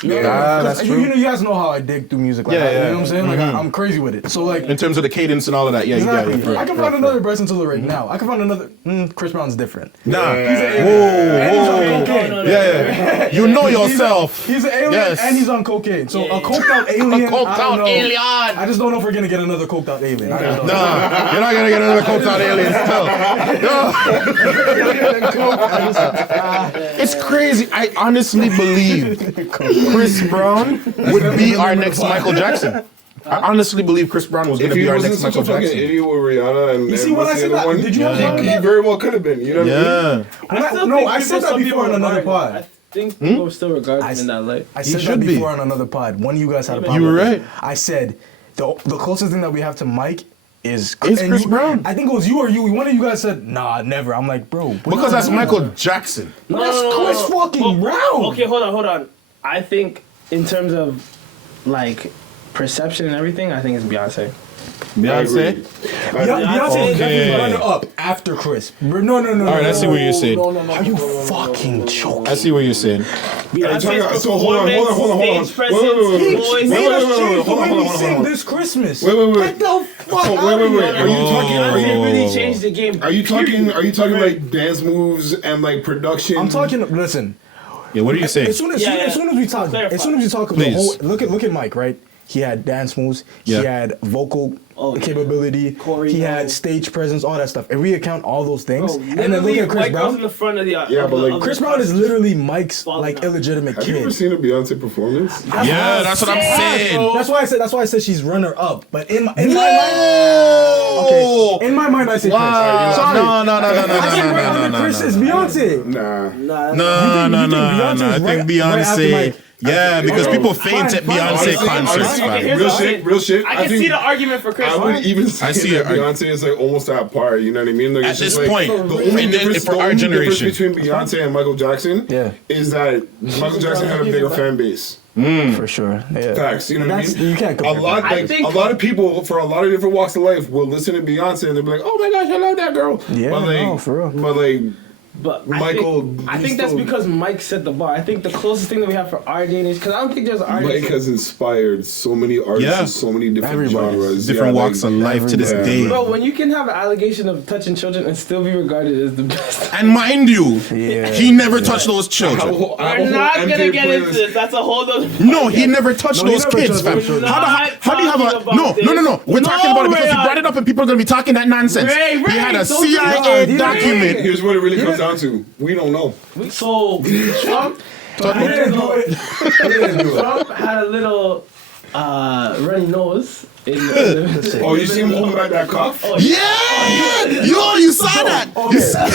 That's true. You guess know how I dig through music. Like Yeah, that, yeah. You know what I'm saying? Like I'm crazy with it. So like. In terms of the cadence and all of that, yeah, Exactly. you got it. I can find another Bryson Tiller right now. I can find another. Chris Brown's different. Nah. He's an alien. And he's on Whoa. cocaine. Yeah. You know yourself. He's an alien Yes. and he's on cocaine. So a coked out alien. A coked I don't out know. alien. I just don't know if we're gonna get another coked out alien. I just don't know. Nah, you're not gonna get another coked out alien still. It's crazy. I honestly believe Chris Brown would be our next Michael Jackson. I honestly believe Chris Brown was If gonna he be our wasn't next such Michael a fucking Jackson. idiot with Rihanna and see, when what's I the said other that, one? did you have He very well could have been. You know what I mean? Yeah. I said that before on another I pod. think people still regard him in that light. I He said that should be. before on another pod. When you guys had a You problem were with right. it. I said the closest thing that we have to Mike is It's and Chris you- Brown. I think it was you or you. One of you guys said, "Nah, never." I'm like, bro, we're Because not that's doing Michael that. Jackson. That's Chris fucking Brown. Okay, hold on. I think in terms of like perception and everything, I think it's Beyonce. Beyonce. Beyonce is Okay. definitely runner up after Chris. No. All right, I see what you're saying. Are you fucking joking? I see what you're saying. Beyonce's So hold on. performance, stage presence, He voice. made us wait, change the hold on, way we hold on, sing hold on. this Christmas. Wait. Get the fuck So, out of wait. here. Are you talking? Beyonce really changed the game. Are you talking like dance moves and like production? I'm talking. Listen. Yeah, what are you saying? As soon as we talk, Clarify. as soon as we talk, the Please. whole look at Mike, right? He had dance moves. Yeah. He had vocal capability. Choreo. He had stage presence, all that stuff. If we account all those things, Bro, and then look literally, at Chris White girls in Brown. the front of the Yeah, but, like, Chris Brown is literally Mike's Falling like out. illegitimate Have you ever kid. seen a Beyonce performance? Yeah, that's what I'm saying. That's why I said she's runner up. But in my mind, Whoa! okay, in my mind I say Wow. Chris. Sorry. No. I said right under Chris is Beyonce. Nah. No. Beyonce's I think right after Beyonce. Mike? Yeah, because Bro, people faint at fine. Beyonce Honestly, concerts, Okay, man. here's Real what I'm shit, saying. real shit. I can think- see the argument for Chris. I would even I say see that it. Beyonce is like almost at par. You know what I mean? Like, At it's just this like, point, the only and difference, for the our only difference generation. between Beyonce and Michael Jackson is that Michael Jackson had a bigger fan base. For sure. Yeah. Facts. You know what I That's- mean? you can't a compare lot, that. I like, think- a lot of people for a lot of different walks of life will listen to Beyonce and they'll be like, "Oh my gosh, I love that girl." Yeah, but like, no, for real. But like, But Michael, I he's think that's still- because Mike set the bar. I think the closest thing that we have for our day and age, because I don't think there's an artist. Mike has inspired so many artists Yeah. in so many different Everybody. genres, Different Yeah, walks like, of life to this Yeah, day. Bro, when you can have an allegation of touching children and still be regarded as the best. And mind you, Yeah. he never touched those children. We're not gonna get into this. That's a whole other. No, he never touched No, he those never kids, touched fam. those children. How do you have We're a not no? talking No. about We're this. talking about it because No, you brought it up and people are gonna be talking that nonsense. Ray, He had a don't do CIA that. document. Here's what it really comes down to: we don't know. So Trump Trump had a little runny nose. Oh, you see him holding back that cough? Yeah, yo, you saw that. You saw-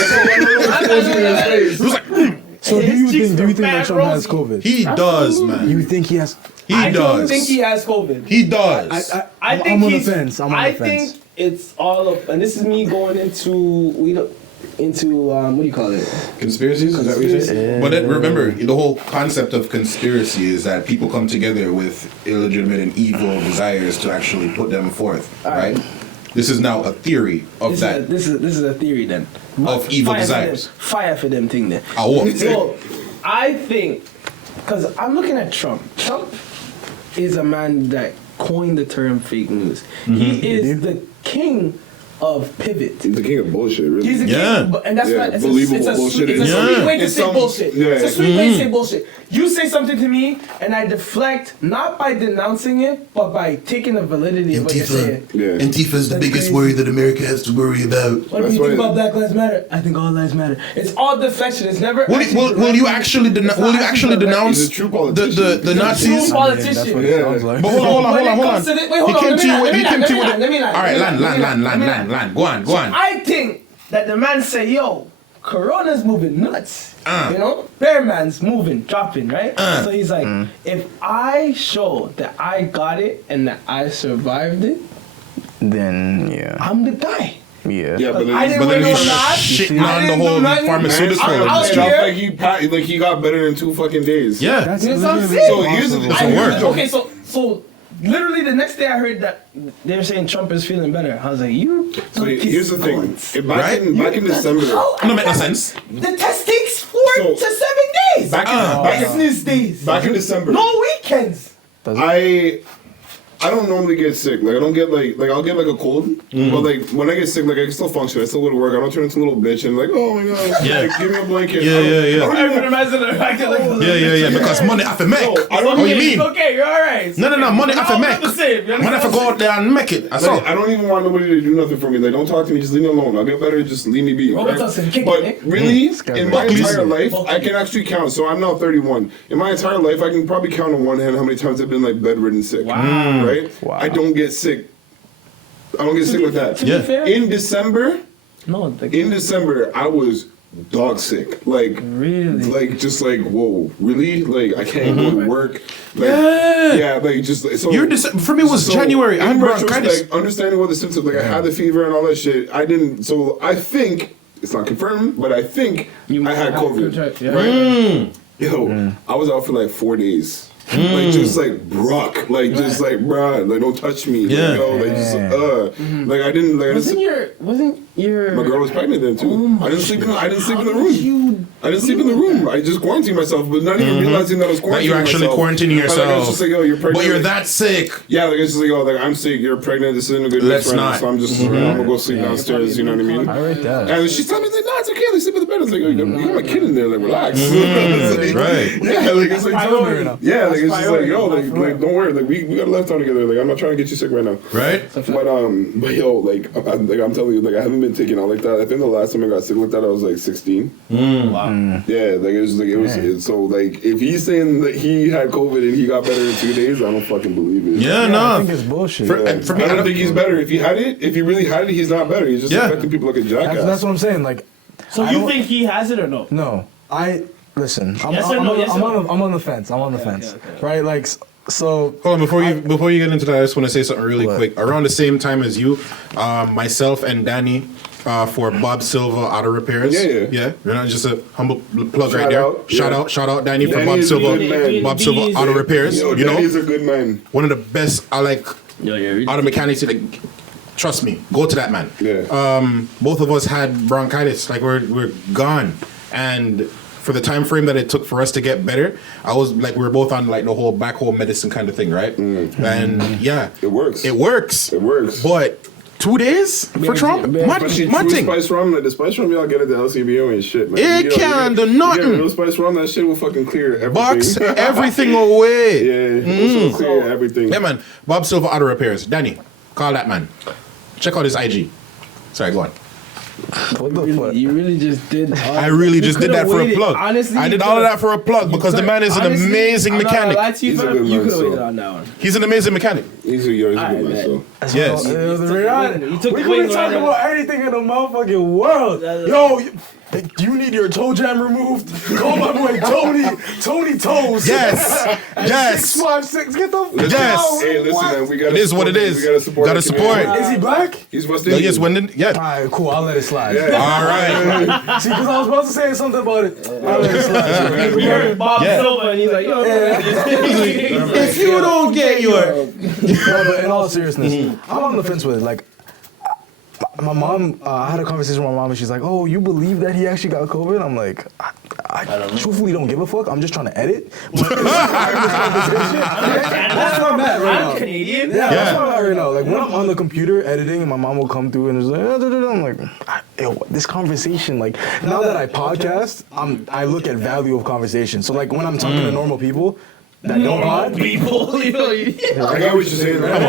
So do you cheeks think were that mad Trump has rosy. COVID? He does, man. You think he has? I don't does. think he has COVID. He does. I think I'm on the he's- fence. I'm on I the fence. think it's all of, and this is me going into what do you call it? Conspiracies? Is that what you're saying? But then remember, the whole concept of conspiracy is that people come together with illegitimate and evil desires to actually put them forth, right? This is now a theory of that. This is a theory then. Of evil Fire for them. desires. Fire for them thing then. Oh, So I think, because I'm looking at Trump. Trump is a man that coined the term fake news. He is the king of pivot. He's the king of bullshit, really. He's a Yeah. king, and that's Yeah, why it's believable a bullshit. It's a Yeah. sweet way to It's say some- bullshit. yeah. It's a sweet way to say bullshit. You say something to me, and I deflect not by denouncing it, but by taking the validity of what you're saying. Yeah. Antifa is the That's biggest crazy. worry that America has to worry about. What do That's you think why- about Black Lives Matter? I think all lives matter. It's all deflection. It's never. Will you actually denounce He's a true politician. the Nazis? True politician. That's what it Yeah. sounds like. But hold on. When it comes to the- wait, hold He on, came let to me you land, with let me land, the. let me land. All right, Let me land. Go on. I think that the man say, yo, Corona's moving nuts. You know? Bear man's moving, dropping, right? So he's like, if I show that I got it and that I survived it, Then yeah. I'm the guy. Yeah. Yeah, but I didn't But wear then no he's mask. shitting I on the didn't do whole nothing. pharmaceutical I'm out industry. here. Like he got better in 2 fucking days. Yeah. That's You know what I'm literally saying? So here's the impossible. It's a thing. word. Okay, so literally the next day I heard that they were saying Trump is feeling better. I was like, you. So here's the thing. Right? Back in December. No, make no sense. The test takes 4 So- to 7 days. Back Business days. in December. No weekends. I don't normally get sick. Like I don't get like I'll get like a cold, but like when I get sick, like I can still function. I still go to work. I don't turn into a little bitch and like, oh my god, Yeah. like, give me a blanket. Yeah. I even imagine the fact that Yeah. Because money have to make. No, I don't What you mean? Okay, you're alright. No. Money have to make. The same. Money have to go out there and make it. That's all. Like, I don't even want nobody to do nothing for me. Like, don't talk to me. Just leave me alone. I'll get better. Just leave me be. Right? Robitussin, kick But it, eh? really, in my Buckley's- entire life, I can actually count. So I'm now 31. In my entire life, I can probably count on one hand how many times I've been like bedridden sick. Wow. Right? Wow. I don't get sick. I don't get sick with that. To be fair, In December, no, I was dog sick. Like, Really? like just like, whoa, really? Like, I can't go to work. Like, yeah, like just so. For me, it was January. I had in bronchitis. retrospect, understanding what the symptoms, like I had the fever and all that shit. I didn't. So I think it's not confirmed, but I think I had COVID. Yeah. Right? Yo, I was out for like 4 days. Like just like Brock, like just like bruh, like don't touch me. Yeah. Like, yo, like just like I didn't like. Wasn't your My girl was pregnant then too. I didn't sleep in the room. I didn't sleep in the room. I just quarantined myself, but not even realizing that I was quarantining That you're actually myself. quarantining Like, yourself. it's just like, yo, you're pregnant. But you're like, that sick. yeah, like it's just like, oh, like I'm sick, you're pregnant, this isn't a good Let's news right now, not. so I'm just I'm gonna go sleep downstairs, you know what I mean? I read that. And she's telling me like, no, it's okay, like sleep in the bed. It's like, yo, you got my kid in there, like relax. It's like, Right. Yeah, like it's like priority. yeah, like it's just like, yo, like don't worry, like we got a lifetime together. Like I'm not trying to get you sick right now. Right? But yo, like I'm telling you, like I haven't been taken out like that. I think the last time I got sick like that, I was like 16. Wow. Yeah, like it was so like if he's saying that he had COVID and he got better in 2 days, I don't fucking believe it. Yeah, I no. think it's bullshit. For me, I don't think he's better. If he had it, if he really had it, he's not better. He's just affecting people like a jackass. that's what I'm saying. Like, So I you don't- think he has it or no? no, listen. I'm, Yes or I'm, no, on, yes or no? I'm on the fence. I'm on the fence. okay. Right? Like, so. Hold on, before you get into that, I just want to say something really What? quick. Around the same time as you, myself and Danny, for Bob Silva Auto Repairs. Yeah. You're not just a humble plug right Shout there. out, Shout out, Danny, for Danny Bob is a good Silva. man. Bob Silva Danny Auto is a- Repairs. Yo, You know, Danny's a good man. one of the best. I like auto mechanics. Like, trust me, go to that man. Yeah. Both of us had bronchitis. Like we're gone, and for the time frame that it took for us to get better, I was like, we were both on like the whole back home medicine kind of thing, right? And yeah, It works. It works. It works. But 2 days for Trump, Especially my true thing. spice rum, like the spice rum y'all get at the LCBO and shit, man. It You can't get- do you nothing. get real spice rum, that shit will fucking clear everything. Box everything away. Yeah, it'll clear everything. Yeah, man. Bob Silva Auto Repairs. Danny, call that man. Check out his IG. Sorry, go on. What the fuck? You really just did. I really just did that for a plug. Honestly, I did all of that for a plug because the man is an amazing mechanic. He's a good You man, could have so. waited on that one. He's an amazing mechanic. He's a good Alright, man, man. so. Yes. You took We the could wing be talking right about anything in the motherfucking world. Yo, do you need your toe jam removed? Call my boy Tony Toes. Yes. Yes. 656. Get the fuck Yes. out. Hey, listen, What? man, we gotta It is what it support is. We gotta support. Gotta our support. community. Is he black? He's West Yes, Indian. when yeah. Alright, cool. I'll let it slide. Yeah. All right. See, because I was about to say something about it. I'll let it slide. We heard Bob Yeah. Silva and he's like, yo, If you don't get your No, but in all seriousness, I'm on the fence with it. Like, my mom, I had a conversation with my mom, and she's like, "Oh, you believe that he actually got COVID?" I'm like, I truthfully don't give a fuck. I'm just trying to edit. But that's where I'm at right now. I'm Canadian. Yeah, that's where I'm at right now. Like when I'm on the computer editing, and my mom will come through and is like, I'm like, yo, this conversation. Like now that I podcast, I look at value of conversation. So like when I'm talking to normal people that don't pod, People, you know, I get what you're saying, right?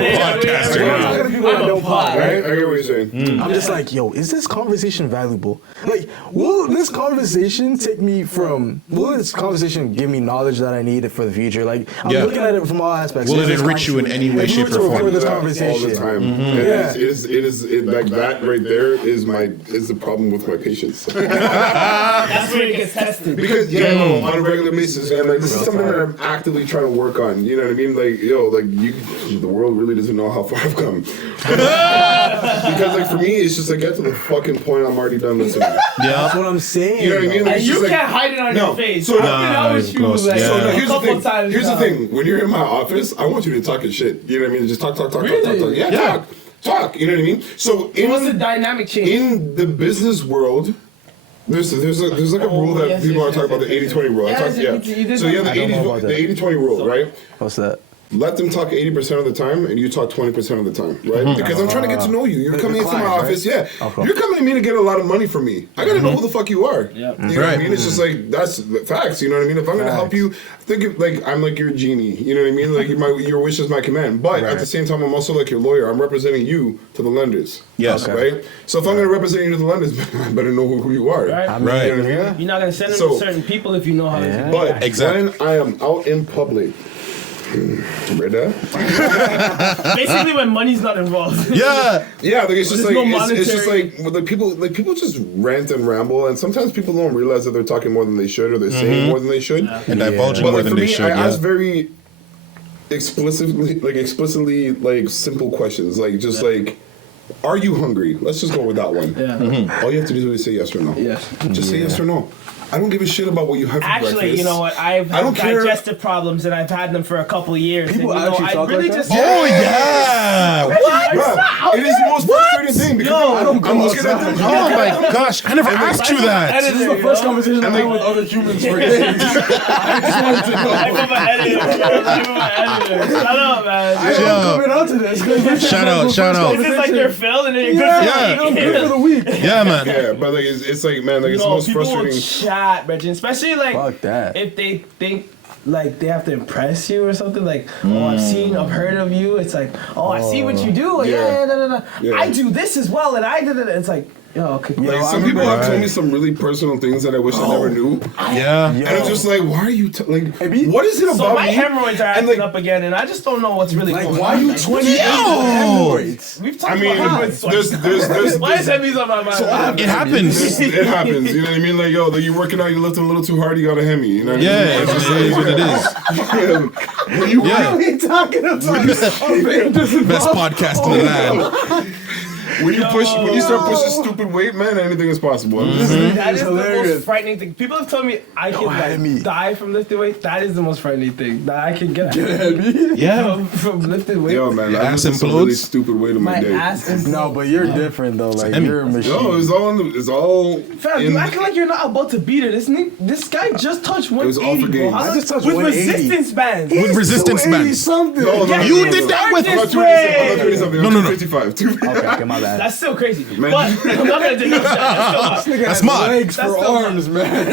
podcaster when I'm now. talking to people that don't pod, I right? get what you're saying. I'm just like, yo, is this conversation valuable? Like, will this conversation take me from, will this conversation give me knowledge that I need for the future? Like, I'm Yeah. looking at it from all aspects. Will Is it this enrich you in any way, if we were shape, to or record form? this All conversation. the time. Yeah. It is like that right there is the problem with my patience. that's where it gets tested. Because on a regular basis, and like this is something that I'm actively trying to work on. You know what I mean? Like, yo, like the world really doesn't know how far I've come. Because like for me, it's just like get to the fucking point. I'm already done listening. That's what I'm saying. You know what I mean? Like, And it's you just like- can't hide it on No. your face. So- I've been out with you close. like Yeah. So no, a here's the couple thing. times. Here's the now. thing. When you're in my office, I want you to talk and shit. You know what I mean? Just talk. Really? Yeah, talk. You know what I mean? So What's the dynamic change? in the business world, there's like a rule that yes, people yes, are talking yes, about, the yes, 80-20 rule. yes, you did So you have talk the about that. I don't know about that. 80-20 rule, right? What's that? Let them talk 80% of the time, and you talk 20% of the time, right? Because I'm trying to get to know you. You're coming into my client, office, yeah. Okay. You're coming to me to get a lot of money from me. I gotta know who the fuck you are. Yeah. You know what I mean? It's just like that's the facts. You know what I mean? If I'm gonna help you, think of like I'm like your genie. You know what I mean? Like your wish is my command. But at the same time, I'm also like your lawyer. I'm representing you to the lenders. Yes. Okay. Right. So if I'm gonna represent you to the lenders, I better know who you are. Right. Right. You know what I mean? You're not gonna send them So- to certain people if you know how to. But Exactly. when I am out in public, Read that? Basically, when money's not involved. Yeah. Yeah, like it's just There's like no it's just monetary- like people just rant and ramble, and sometimes people don't realize that they're talking more than they should, or they're saying more than they should. And divulging But more like, than for they me, should. I Yeah. ask very explicitly like simple questions, like just like, are you hungry? Let's just go with that one. Yeah. All you have to do is say yes or no. Yes. Just say yes or no. I don't give a shit about what you have for breakfast. Actually, you know what? I've I had don't care. digestive problems, and I've had them for a couple of years. People and, you know, actually I talk really like just. that? Oh yeah. Bruh, it is the most frustrating thing because I'm looking at them. Oh my gosh! I never asked you that. This is the first conversation I've had with other humans for days. I put my editor. I put my editor. Shut up, man. I'm coming out to this. Shout out. It's just like you're Phil, and then you're good Yeah. for I'm the good for the week. Yeah, man. Yeah, but like it's like, man, like it's the No, most people frustrating. will chat, Reggie, especially like Fuck that. if they think like they have to impress you or something. Like, oh, I've heard of you. It's like, oh, I see what you do. Like, yeah. Yeah. I do this as well, and I did it. It's like, yo, okay. Like I some people remember- have told me some really personal things that I wish I never knew, Yeah. and I'm just like, why are you what is it about So my me? hemorrhoids are And, acting like- up again, and I just don't know what's really going Why on. are you 28 hemorrhoids? We've talked I mean, about there's why is Hemi's on my mind? It happens. it happens. You know what I mean? Like, yo, like you're working out, you're lifting a little too hard, you got a Hemi. You know what I Yeah, mean? it just is what it is. When you Yeah. What are you talking about? Best podcast in the land. when you start pushing stupid weight, man, anything is possible. That is the hilarious. most frightening thing. People have told me I can Hemi. like die from lifting weight. That is the most frightening thing that I can get Yeah. from lifting weight. Yo, man, Your I ass lifted some really implodes? stupid weight in my My day. ass is No, but you're different though. Like Hemi. you're a machine. Yo, it's all. Fam, you acting like you're not about to beat it. This guy just touched 180. was all for bro. games. How I just touched with 180. resistance bands. With resistance 280 bands. something. No, no, You no, did no. that with. I'm not This 27. I'm way. not 27. No, I'm no, no. 55. Okay, my bad. That's still crazy. Man. But I'm not gonna denounce that. That's smart. Legs That's for still arms, man.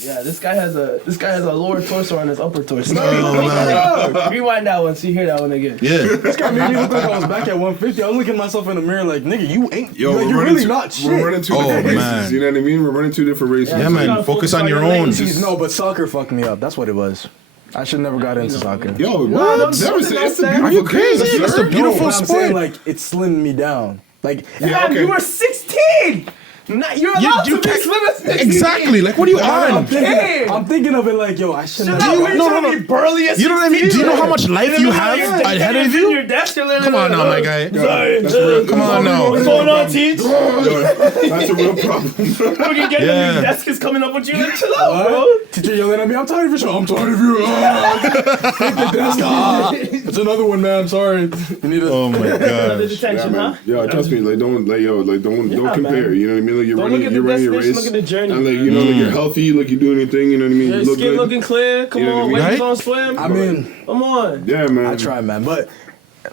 Yeah, this guy has a lower torso on his upper torso. Oh, Rewind that one so you hear that one again. Yeah. This guy made me look like I was back at 150. I was looking at myself in the mirror like, nigga, you ain't. Yo, like, we're you're running really two, not shit. We're running two Oh, different man. races. You know what I mean? We're running two different races. Yeah, man. Focus on your own. No, but soccer fucked me up. That's what it was. I should never got into soccer. Yo, don't never say say it's a that. beautiful Are you game, crazy? sir. That's the beautiful I'm saying sport. like it slimmed me down. Like Yeah, Fam, okay. you were 16. You're allowed you to be can't- slim as 16. Exactly. Like, what are you I'm on? thinking of it like, yo, I shouldn't Shut have. up. No. Burly as You know what I mean? Do you know how much life you have ahead of you? Your desk, you're literally Come on now, my guy. That's real. Come on now. What's going on, Teach? That's a real problem. We can get Yeah. your desk is coming up with you. Like, chill out, bro. Teacher yelling at me, I'm tired of your show. I'm tired of you. Take the desk. It's another one, man. I'm sorry. You need a. Oh my Another gosh. detention, huh? Yeah, trust me. Like, don't compare. man. You know what I mean? Like, you're Don't running, look at you're the running your destination, race, look at the journey. and like, you know, like you're healthy, like you're doing your thing. You know what I mean? Your You look skin good. looking clear. Come You know what I on, mean? waves Right? on swim. I mean, Come on. Yeah, man. I try, man. But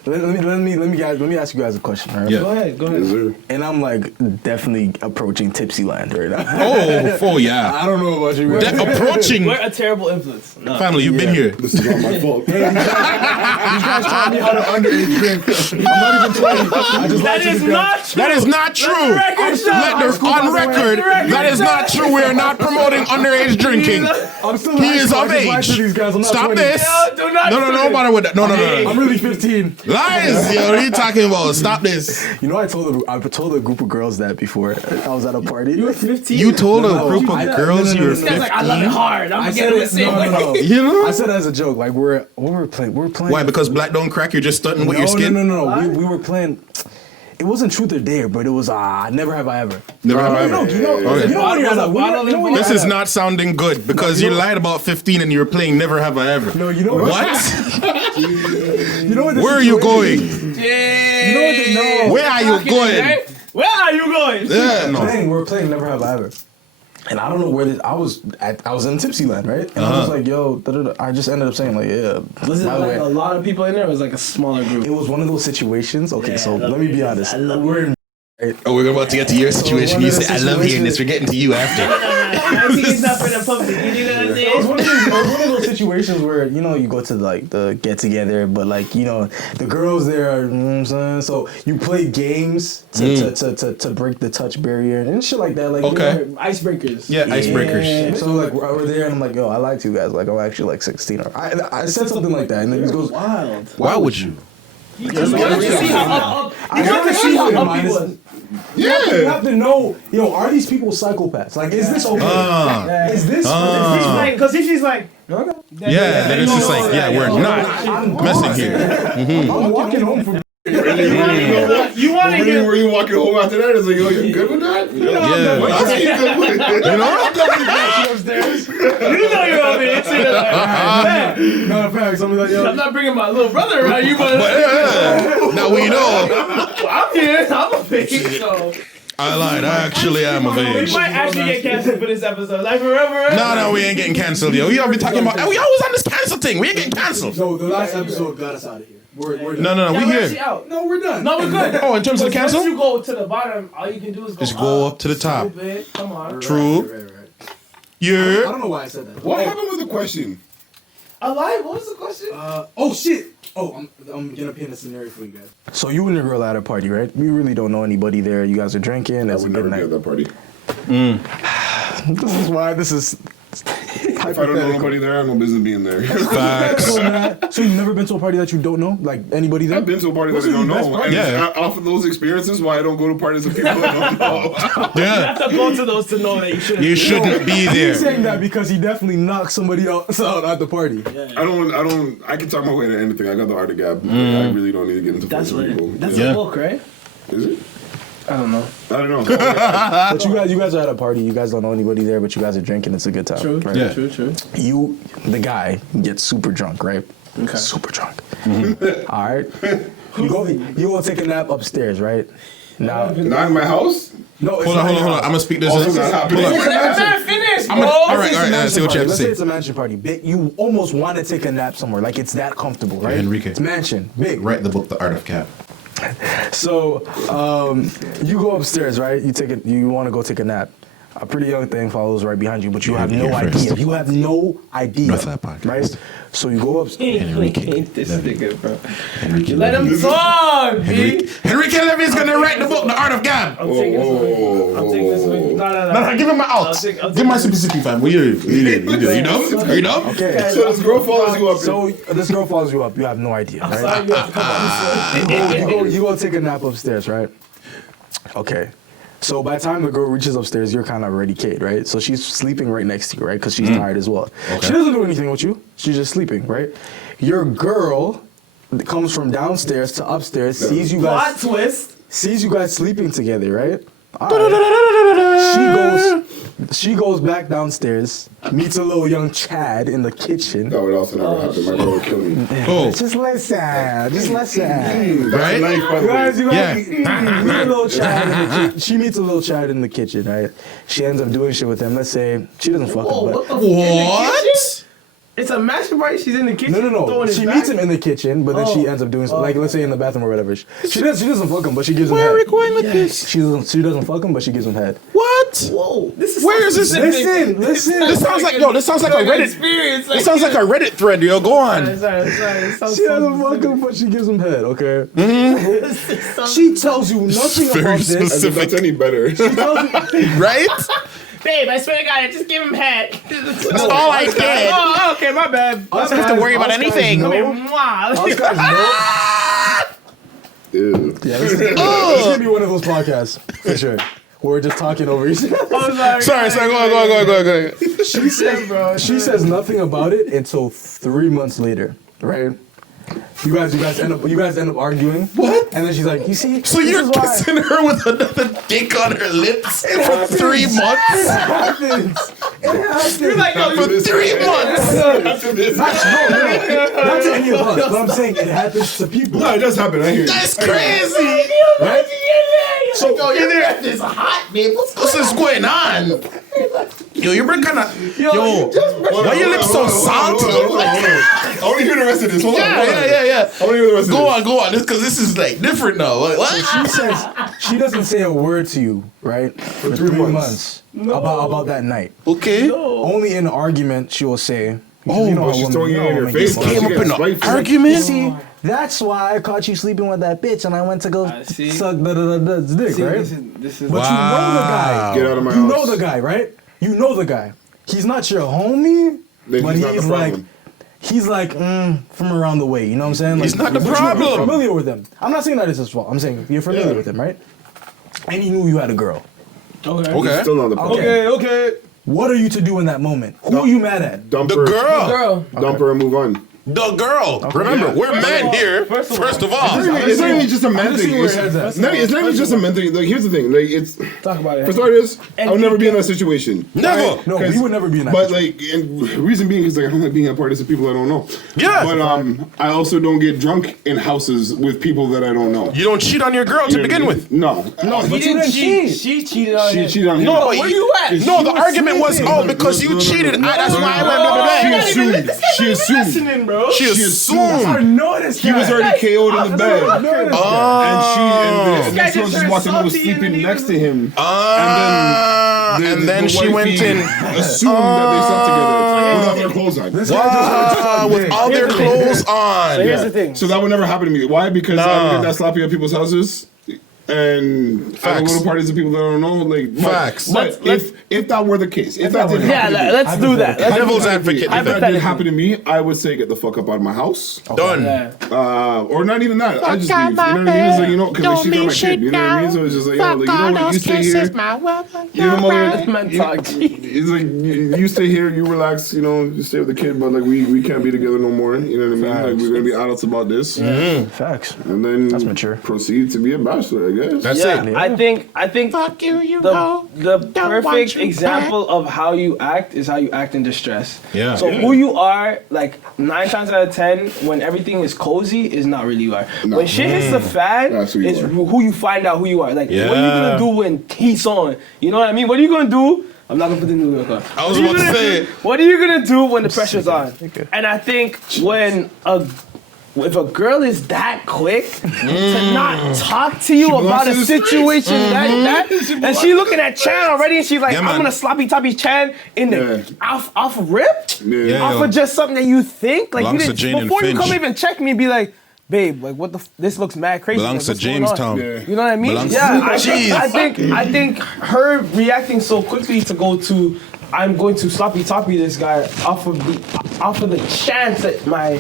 let me ask you guys a question. Right? Yeah. Go ahead. Yes, sir. And I'm like definitely approaching tipsy land right now. Oh yeah. I don't know about you, man. Approaching. We're a terrible influence. No. Finally, you've been here. This is not my fault. These guys taught me how to underage drink. I'm not even 20. I just That is not true. That is not true. record show. On record, that is not true. We are not promoting underage drinking. I'm still He is I of just lied age. to these guys. I'm not Stop 20. this. Do not do No this. bother with that. No. I'm really 15. Lies, yo. What are you talking about? Stop this. You know, I told a group of girls that before. I was at a party. You were 15. You told a No, group I- of girls no, you were no, no, no. That's like, I love it 15. hard. I'm I gonna said get it the it. same way. No. You know? I said it as a joke. Like we're playing. Why? Because black don't crack. You're just stunting with your skin. No. We were playing. It wasn't truth or dare, but it was never have I ever. Never have I ever. You know Okay. when you're Bottle- bottle you know when you're This is not sounding good because you lied about 15 and you were playing Never Have I Ever. No, you know What? You know what? the Where are you situation going? is? You know what they know. Where are you going? Where are you going? Yeah, no. We were playing Never Have I Ever. And I don't know where this. I was in Tipsy Land, right? And I was like, yo, da-da-da. I just ended up saying like, yeah. Was it by the like way, a lot of people in there? Or was it like a smaller group? it was one of those situations. Okay, Yeah, so I love let me be this. honest. I love We're in. Oh, we're about to get to your situation. one You of the say, I love hearing this. We're getting to you after. I think it's not for the public. You know what I'm It was saying? one of those situations where you go to like the get together, but like the girls there, you know what I'm saying? So you play games to break the touch barrier and shit like that. Like icebreakers. Yeah, icebreakers. Yeah. So like we're there and I'm like, yo, I like you guys. Like I'm actually like 16. I said something like that, and then he goes, Wild. Why would you? You want to see how up he was. Yeah. You have to know, are these people psychopaths? Like, is this okay? Is this? Because if she's like, Yeah, then it's just like, we're not messing here. I'm walking home from. you want to hear. Were you walking home after that? It's like, yo, you good with that? Yeah. What else are you good with? You know you're up here. No, facts. I'm like, yo. I'm not bringing my little brother around you, but Now we know. I'm here. I'm a bitch. So I lied. I actually am of we age. might actually get canceled for this episode. Like forever. No, we ain't getting cancelled, yo. We all be talking about. We always on this cancel thing. We ain't getting cancelled. No, the last episode got us out of here. We're done. No, we We're here. actually out. No, we're done. No, we're good. Oh, in terms of the cancel? Once you go to the bottom, all you can do is go Just go up to the top. Stupid. Come on. True. Right. I Yeah. don't know why I said that. What happened with the question? Alive? What was the question? Oh shit. Oh, I'm gonna paint a scenario for you guys. So you and your girl at a party, right? We really don't know anybody there. You guys are drinking. I It's a would good never be at night. that party. This is why this is. If I don't know nobody there, I have no business being there. Facts. So you've never been to a party that you don't know? Like anybody there? I've been to a party that I don't know. And off of those experiences, why I don't go to parties with people I don't know. You Yeah. have to go to those to know that you shouldn't. You shouldn't be He's there. saying that because he definitely knocked somebody else out at the party. I can talk my way to anything. I got the art of gab. I really don't need to get into That's fights with right. people. That's Yeah. a book, right? Is it? I don't know. I don't know. But you guys are at a party. You guys don't know anybody there, but you guys are drinking. It's a good time. True. Right? Yeah. True. The guy gets super drunk, right? Okay. Super drunk. All right. You go take a nap upstairs, right? Now, Not in my house? no. Hold on. I'm gonna speak this. Also not happening. Hold on. Let me finish, bro. All right. Say what you have to Let's say say. it's a mansion party. You almost want to take a nap somewhere. Like it's that comfortable, right? Henrique. It's mansion. Big. Write the book, The Art of Cap. So you go upstairs, right? You want to go take a nap. A pretty young thing follows right behind you, but you have no idea. You have no idea, North Lab Podcast. right? So you go upstairs. Henrique This Levi. nigga, bro. Henrique Let Levi. him talk, B. Henrique Levi is gonna write the book, The Art of Gab. I'm taking this one. I'm taking this one. No. Give him my out. I'll take Give my CP fam. You know? Are you know? Okay. So this girl follows you up. So this girl follows you up. You have no idea, right? Sorry, you have to come on this You go take a nap upstairs, right? Okay. So by the time the girl reaches upstairs, you're kind of already kid, right? So she's sleeping right next to you, right? Because she's tired as well. She doesn't do anything with you. She's just sleeping, right? Your girl comes from downstairs to upstairs, sees you Plot guys, twist. sleeping together, right? All right. She goes back downstairs, meets a little young Chad in the kitchen. That would also never happen. My girl would kill me. Oh, Just listen. right? You guys, Yeah. meet a little Chad in the kitchen. She meets a little Chad in the kitchen, right? She ends up doing shit with him. Let's say she doesn't fuck Whoa, him, what but the What? It's a mansion party. She's in the kitchen. no. throwing his She back? meets him in the kitchen, but then she ends up doing like let's say in the bathroom or whatever. She doesn't fuck him, but she gives him Where are we head. going with this? She doesn't fuck him, but she gives him head. What? Whoa, this is Where so is this? specific. Listen. This sounds like this sounds like a Reddit. experience. This sounds like a Reddit thread, yo. Go on. Sorry. It sounds She so doesn't fuck specific. him, but she gives him head. Okay. It sounds- She tells you nothing Very about this. As if that's any better. Right? Babe, I swear to God, I just give him head. That's all I did. Oh, okay, my bad. Us have to guys- worry about us guys anything. know- Mwah. Us guys know. Ew. Yeah, this is gonna be one of those podcasts for sure. We're just talking over each other. I'm sorry. Sorry. Go. She says nothing about it until 3 months later, right? You guys end up arguing. What? And then she's like, you see, So this you're is why kissing her with another dick on her lips for 3 months? it happens. It happens. You're like, no, For 3 months? After this. Not to any of us, but I'm saying it happens to people. No, it does happen. I hear you. That's crazy. Right? So, Yo, you're there. It's hot, babe. What's this going on? Yo, you're kind of. Yo, why your lips so salty? I want to hear the rest of this. Hold on. Yeah. I want to hear the rest of this. Go on. Because this is like different now. Like, what? She says she doesn't say a word to you, right? For 3 months about that night. Okay. Only in an argument she will say, You know but how she's women- throwing you it know in your women face. get She Came up gets in an spiteful. argument. See, that's why I caught you sleeping with that bitch, and I went to go see. suck the dick, See, right? this is But you know the guy. Get out of my You house. know the guy, right? You know the guy. He's not your homie, Then but he's not the like, problem. he's like from around the way. You know what I'm saying? Like, He's not the but problem. You're familiar with him. I'm not saying that it's his fault. I'm saying you're familiar with him, right? And he knew you had a girl. okay. Okay. Still not the problem. Okay. What are you to do in that moment? Who are you mad at? Dump The her. girl. Girl. Dump her and move on. The girl. Remember, we're men here. First of all. It's not even just a man just thing. seeing where It's your head's not even just a man thing. Like, here's the thing. Like, it's Talk about it. for starters, I And would never he be in can- that situation. Never. No, we would never be in that But situation. like, and reason being is like I don't like being at parties with people I don't know. Yeah. But I also don't get drunk in houses with people that I don't know. You don't cheat on your girl to begin with. No. No, he didn't cheat. She cheated on She him. cheated on him. No, but where you at? No, the was argument was, sleeping. oh, because you cheated. That's why I went She blah, blah, blah. assumed. She assumed. Listening, bro. She I assumed. noticed He was already KO'd in the bed. I noticed that. And This this guy girl just just walked in and was turned salty and sleeping then next he to him. And then she went wifey in. assumed that they slept together without their clothes on. With all their clothes on. So here's the thing. So that would never happen to me. Why? Because I don't get that sloppy at people's houses. And I don't go to parties with people that I don't know. Like Facts. But if that were the case, if that did happen to me, let's do that. Let's Devil's advocate. if that did happen to me, I would say get the fuck up out of my house. Done. Yeah. Or not even that. I just leave. You know what I mean? It's like, you know, because like, she's not my kid. You know what I mean? So it's just like, you know what, you stay here. You know, mother. Man, talk. It's like you stay here, you relax. You know, you stay with the kid, but like we can't be together no more. You know what I mean? Like we're gonna be adults about this, Facts. and then That's mature. proceed to be a bachelor, I guess. That's Yeah, it. I think Fuck you, the perfect example of how you act is how you act in distress. Yeah. So who you are, like 9 times out of 10, when everything is cozy, is not really you are. No. When shit hits the fan, That's who you is are. who you find out who you are. Like, what are you Yeah. gonna do when he's on? You know what I mean? What are you gonna do? I'm not gonna put the New York on. I was about to say it. What are you gonna do when the pressure's on? And I think if a girl is that quick to not talk to you about a blushes. situation and she looking at Chan already and she's like, Yeah, I'm man. gonna sloppy toppy Chan in the off rip, Yeah. off of just something that you think like Belongs you to didn't, Jane and before you Finch. come even check me, be like, babe, like what this looks mad crazy. Belongs like, to what's going on? Jamestown. Yeah. You know what I mean? Belongs to- Yeah, Jeez. I think her reacting so quickly to go to I'm going to sloppy toppy this guy off of the chance that my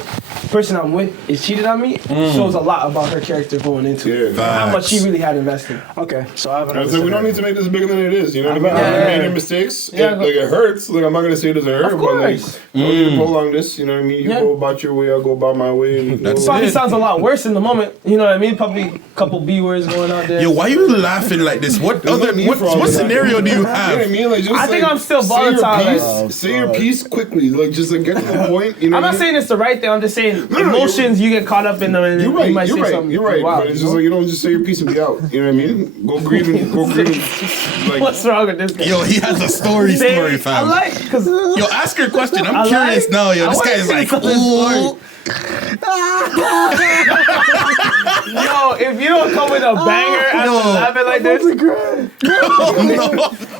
person I'm with is cheated on me shows a lot about her character going into it. Yeah. And how much she Facts. really had invested. Okay, so I have I another was like, we don't scenario. need to make this bigger than it is. You know what I mean? Yeah. You made your mistakes. Yeah, Like it hurts. Like I'm not gonna say it doesn't hurt, Of but like course. don't need to prolong this. You know what I mean? You Yeah. go about your way, I'll go about my way. And, That's you know, Probably it. sounds a lot worse in the moment. You know what I mean? Probably a couple B words going out there. Yo, why you laughing like this? What There's other no need for all what of that. scenario do you You know what I have? mean? Like, just, I think like, I'm still say your volatile, piece- like- Say your piece quickly. Like just like get to the point. You know I'm what not I mean? saying it's the right thing. I'm just saying no, emotions, you get caught up in them and You're you right. might You're say right. something. You're right. Wow, But it's just like you don't just say your piece and be out. You know what I mean? Go grieving. Go grieving. Like What's wrong with this guy? Yo, he has a story, I fam. like, because Yo, ask her a question. I'm I curious like- now, yo. I This wanna guy is see like, something ooh. yo, if you don't come with a banger after laughing like this,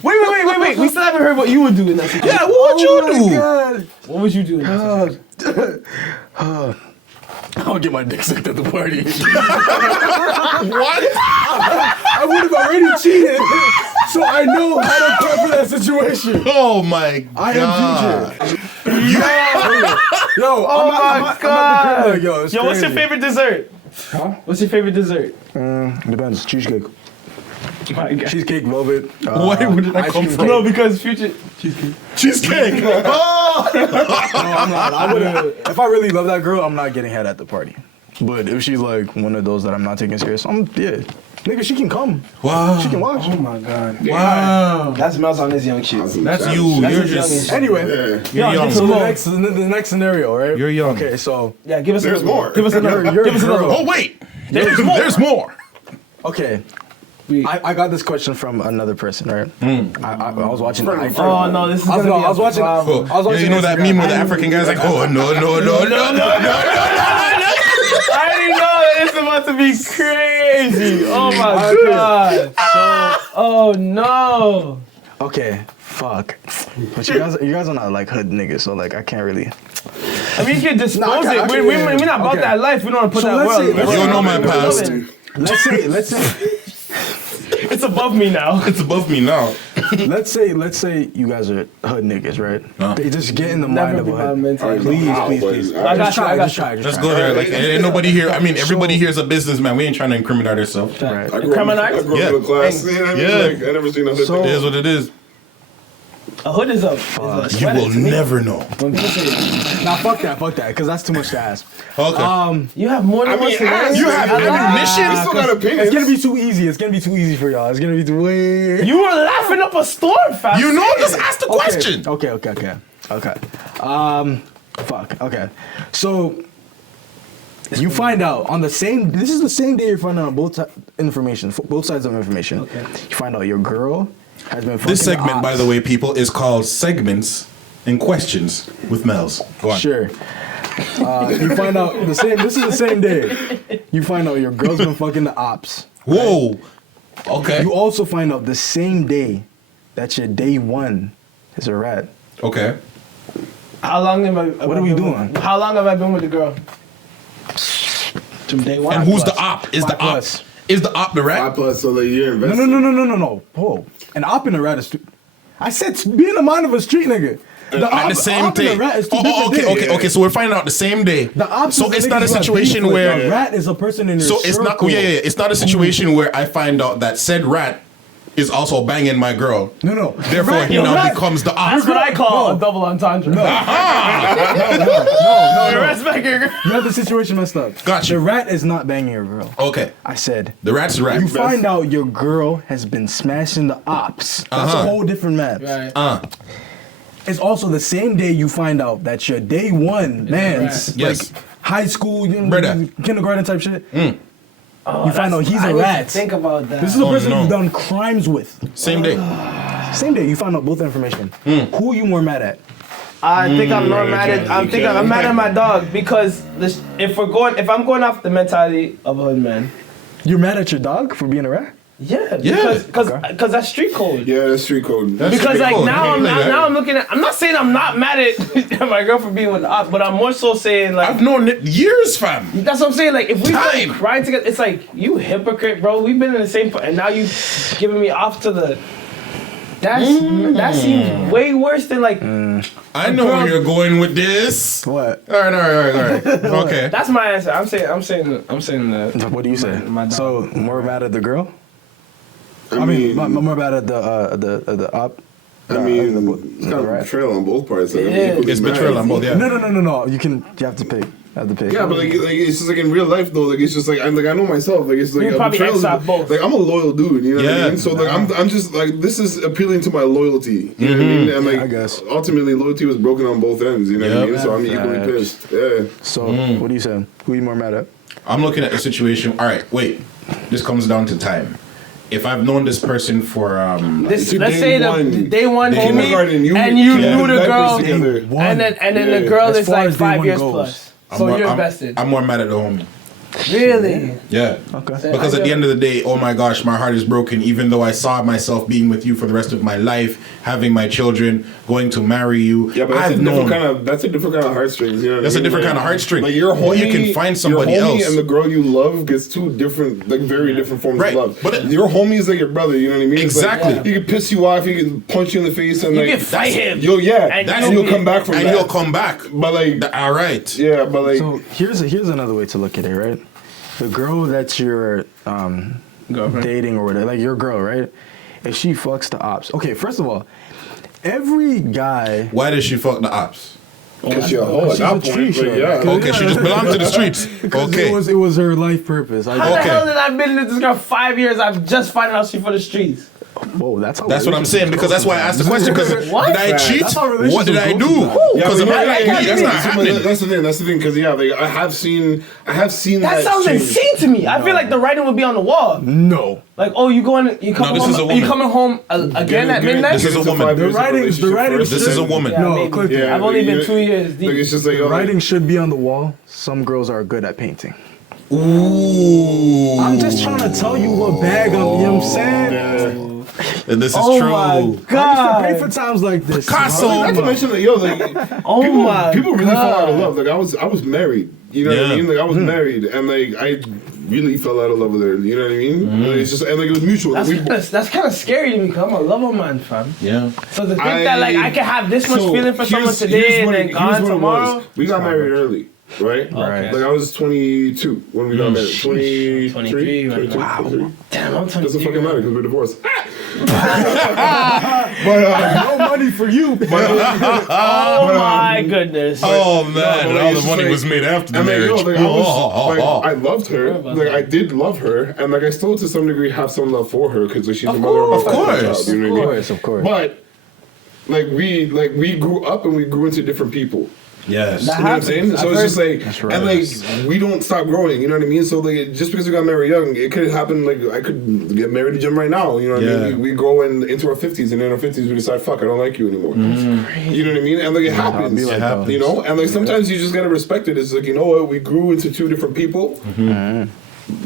wait. We still haven't heard what you would do in that situation. Yeah, what would you do? What would you do in that situation? I would get my dick sucked at the party. What? I would have already cheated, so I know how to prep for that situation. Oh my god. I am Ginger. Yo, Oh my God. Like, yo, it's Yo, what's your crazy. favorite dessert? Huh? What's your favorite dessert? Depends. Cheesecake. My God. Cheesecake, velvet. Where did that ice come cream from? No, because future. Cheesecake. No, I'm not. I wouldn't. If I really love that girl, I'm not getting head at the party. But if she's like one of those that I'm not taking serious, nigga, she can come. Wow. She can watch. Oh my God. Wow. That smells on this young shit. That's you. That's You're his just. youngest. Anyway, You're young. so the next scenario, right? You're young. Okay, so Yeah, give us There's another one. more. Give us another. You're Give us a another. girl. Oh wait. There's more. okay. I got this question from another person, right? I was watching. Oh no, this is I was, gonna no, be I was a watching. problem. I was watching. You know that Instagram. meme where the African guy's like, oh no. I already know it's about to be crazy. Oh my God. Oh no. Okay, Fuck. But you guys are not like hood niggas, so like I can't really. I mean, you can dispose I it. can- We're not about okay. that life. We don't want to put So that let's world. say- If you don't know my past, Let's say It's above me now. it's above me now. let's say you guys are hood niggas, right? Huh. They just get in the Never mind of be a my hood. mentality. Please. I got Just you. try, I got just you. try. Let's go there. Like, ain't nobody here. I mean, everybody here is a businessman. We ain't trying to incriminate ourselves. Right. I grew up Yeah. in the class. You know what I mean? Yeah. Like, I never seen a hood. So- It is what it is. A hood is a You sweater will to me. never know. When people say, Nah, fuck that, because that's too much to ask. Okay. you have more than I one mean, scenario? You have ammunition? We still got opinions. It's gonna be too easy. It's gonna be too easy for y'all. It's gonna be too way. You were laughing up a storm, fam. You know, just ask the question. Okay. Fuck. Okay. So you find out on the same. This is the same day you find out both both sides of information. Okay. You find out your girl has been fucking This segment, by ops. the way, people, is called Segments and Questions with Melz. Go on. Sure. You find out the same. This is the same day. You find out your girl's been fucking the ops. Whoa. Okay. You also find out the same day that your day one is a rat. Okay. How long have I? What are we doing? How long have I been with the girl? From day one. And who's the op? Is the op? 5+. Is the op the rat? 5+ so like you're No. invested. Whoa. An op and a rat is. I said being a mind of a street nigga. At the same op and day. a rat is two Oh, different okay. things. So we're finding out the same day. The op So is the it's not a niggas you have situation beef with. where. A rat is a person in your So it's not. circle. Yeah. It's not a situation where I find out that said rat is also banging my girl. No. Therefore, Rat- he yo, now rat- becomes the op. That's what I call No. a double entendre. No. The rest back here. You have the situation messed up. Got you. The rat is not banging your girl. Okay. I said. The rat's the rat. You find out your girl has been smashing the ops. That's a whole different map. Right. It's also the same day you find out that your day one man's right. Yes. like high school, Brother. kindergarten type shit. Oh, You find out he's I a need to rat. Think about that. This is a person no. you've done crimes with. Same day. Same day you find out both information. Who you more mad at? I think I'm not mad at. I'm mad at my dog because if I'm going off the mentality of a hood man, You're mad at your dog for being a rat? yeah, Yeah. because that's street code. Yeah, that's street code. That's Because street like code. now You can't play that. I'm looking at. I'm not saying I'm not mad at my girl for being with the op, but I'm more so saying like I've known it years, fam. that's what I'm saying. Like if we Time. like crying together, it's like you hypocrite, bro. We've been in the same, and now you giving me off to the. That seems way worse than like. I know where you're going with this. What? All right. Okay. That's my answer. I'm saying that. What do you say? My dog. So more mad at the girl? I mean, more mad at the op. it's kind the of rat. betrayal on both parts. Like, I'm Yeah. equally It's mad. betrayal on both, yeah. No. You have to pick. Yeah, but like it's just like in real life though, like it's just like I know myself, like it's like You a probably betrayal. accept both. Like I'm a loyal dude, you know what Yeah. I mean? So like I'm just like this is appealing to my loyalty, you know what I mean? And like I guess. ultimately loyalty was broken on both ends, you know what I Yep. mean? So I'm equally Facts. pissed. Yeah. So what do you say? Who you more mad at? I'm looking at the situation. All right, wait. This comes down to time. If I've known this person for This, To let's day say one. the day one The homie, kindergarten, you and you yeah, knew the diapers girl, together. and then Yeah. the girl As is far like as day 5 one years goes. plus. So you're invested. I'm more mad at the homie. Really? Yeah. Okay. Because at the end of the day, oh my gosh, my heart is broken. Even though I saw myself being with you for the rest of my life, having my children, going to marry you. Yeah, but that's I've a different known. that's a different kind of heartstrings. You know what That's I a mean? different kind of heartstring. Like your But homie, you can find somebody your homie else. and the girl you love gets two different, like very different forms Right, of love. but Your homie is like your brother. You know what I mean? It's like, Exactly. he can piss you off. He can punch you in the face, and You like can fight him. You'll And and you'll come back from and that. you'll come back. But like, All right. yeah, but like, So here's another way to look at it, right? The girl that you're dating or whatever, like your girl, right? If she fucks the ops, okay. First of all, every guy. Why did she fuck the ops? because you're a hoe at she's that a tree point. But shot. yeah, Okay, she just belonged to the streets. Because Okay. it was her life purpose. How the Okay. hell did I been with this girl 5 years? I've just found out she for the streets. Whoa, that's how. That's what I'm saying because that's why I asked the question. Because What? did I cheat? That's how What did I relationships do? go through Because but I'm yeah, like, yeah, that's yeah, not yeah, happening. That's the thing. Because yeah, like, I have seen That sounds change. insane to me. I feel like the writing would be on the wall. No. Like, oh, you coming this home? is a Are you woman. coming home again at midnight? This is a woman. The writings- This is a woman. Yeah, No, maybe. click it. I've only been 2 years deep. Like, it's just like, The writing should be on the wall. Some girls are good at painting. Ooh. I'm just trying to tell you what bag I'm, you know what I'm saying? And this is Oh true. my I used to pay God. for times like this. Picasso. Not to mention that, yo, like, Oh my people really fall out of God. love. Like, I was married. You know what I Yeah. mean? Like, I was married, and like, I really fell out of love with her. You know what I mean? Like, it's just, and like, it was mutual. That's kind of scary to me, because I'm a lover man, fam. Yeah. So to think that, like, I can have this much So, feeling for someone here's today and what then it- here's gone what it tomorrow. was. We got married early. Right? Right. Like I was 22 when we got married. 23? 23 right now. 23. Damn, I'm 23. Doesn't fucking matter because we're divorced. No money for you. Oh my goodness. Oh man, but and like, all it's the just money like- was made after the And like, marriage. yo, like, I loved her. Like I did love her, and like I still to some degree have some love for her because like she's the mother of my course. child. You know what I mean? Of course. But like we grew up and we grew into different people. Yes. You know what I'm saying? So I've it's just like, right. and like, we don't stop growing, you know what I mean? So like, just because we got married young, it could happen, like, I could get married to Jim right now, you know what I mean? We grow into our 50s, and in our 50s we decide, fuck, I don't like you anymore. You know what I mean? And like, it happens, like that. you know? And like, sometimes you just gotta respect it. It's like, you know what, we grew into two different people.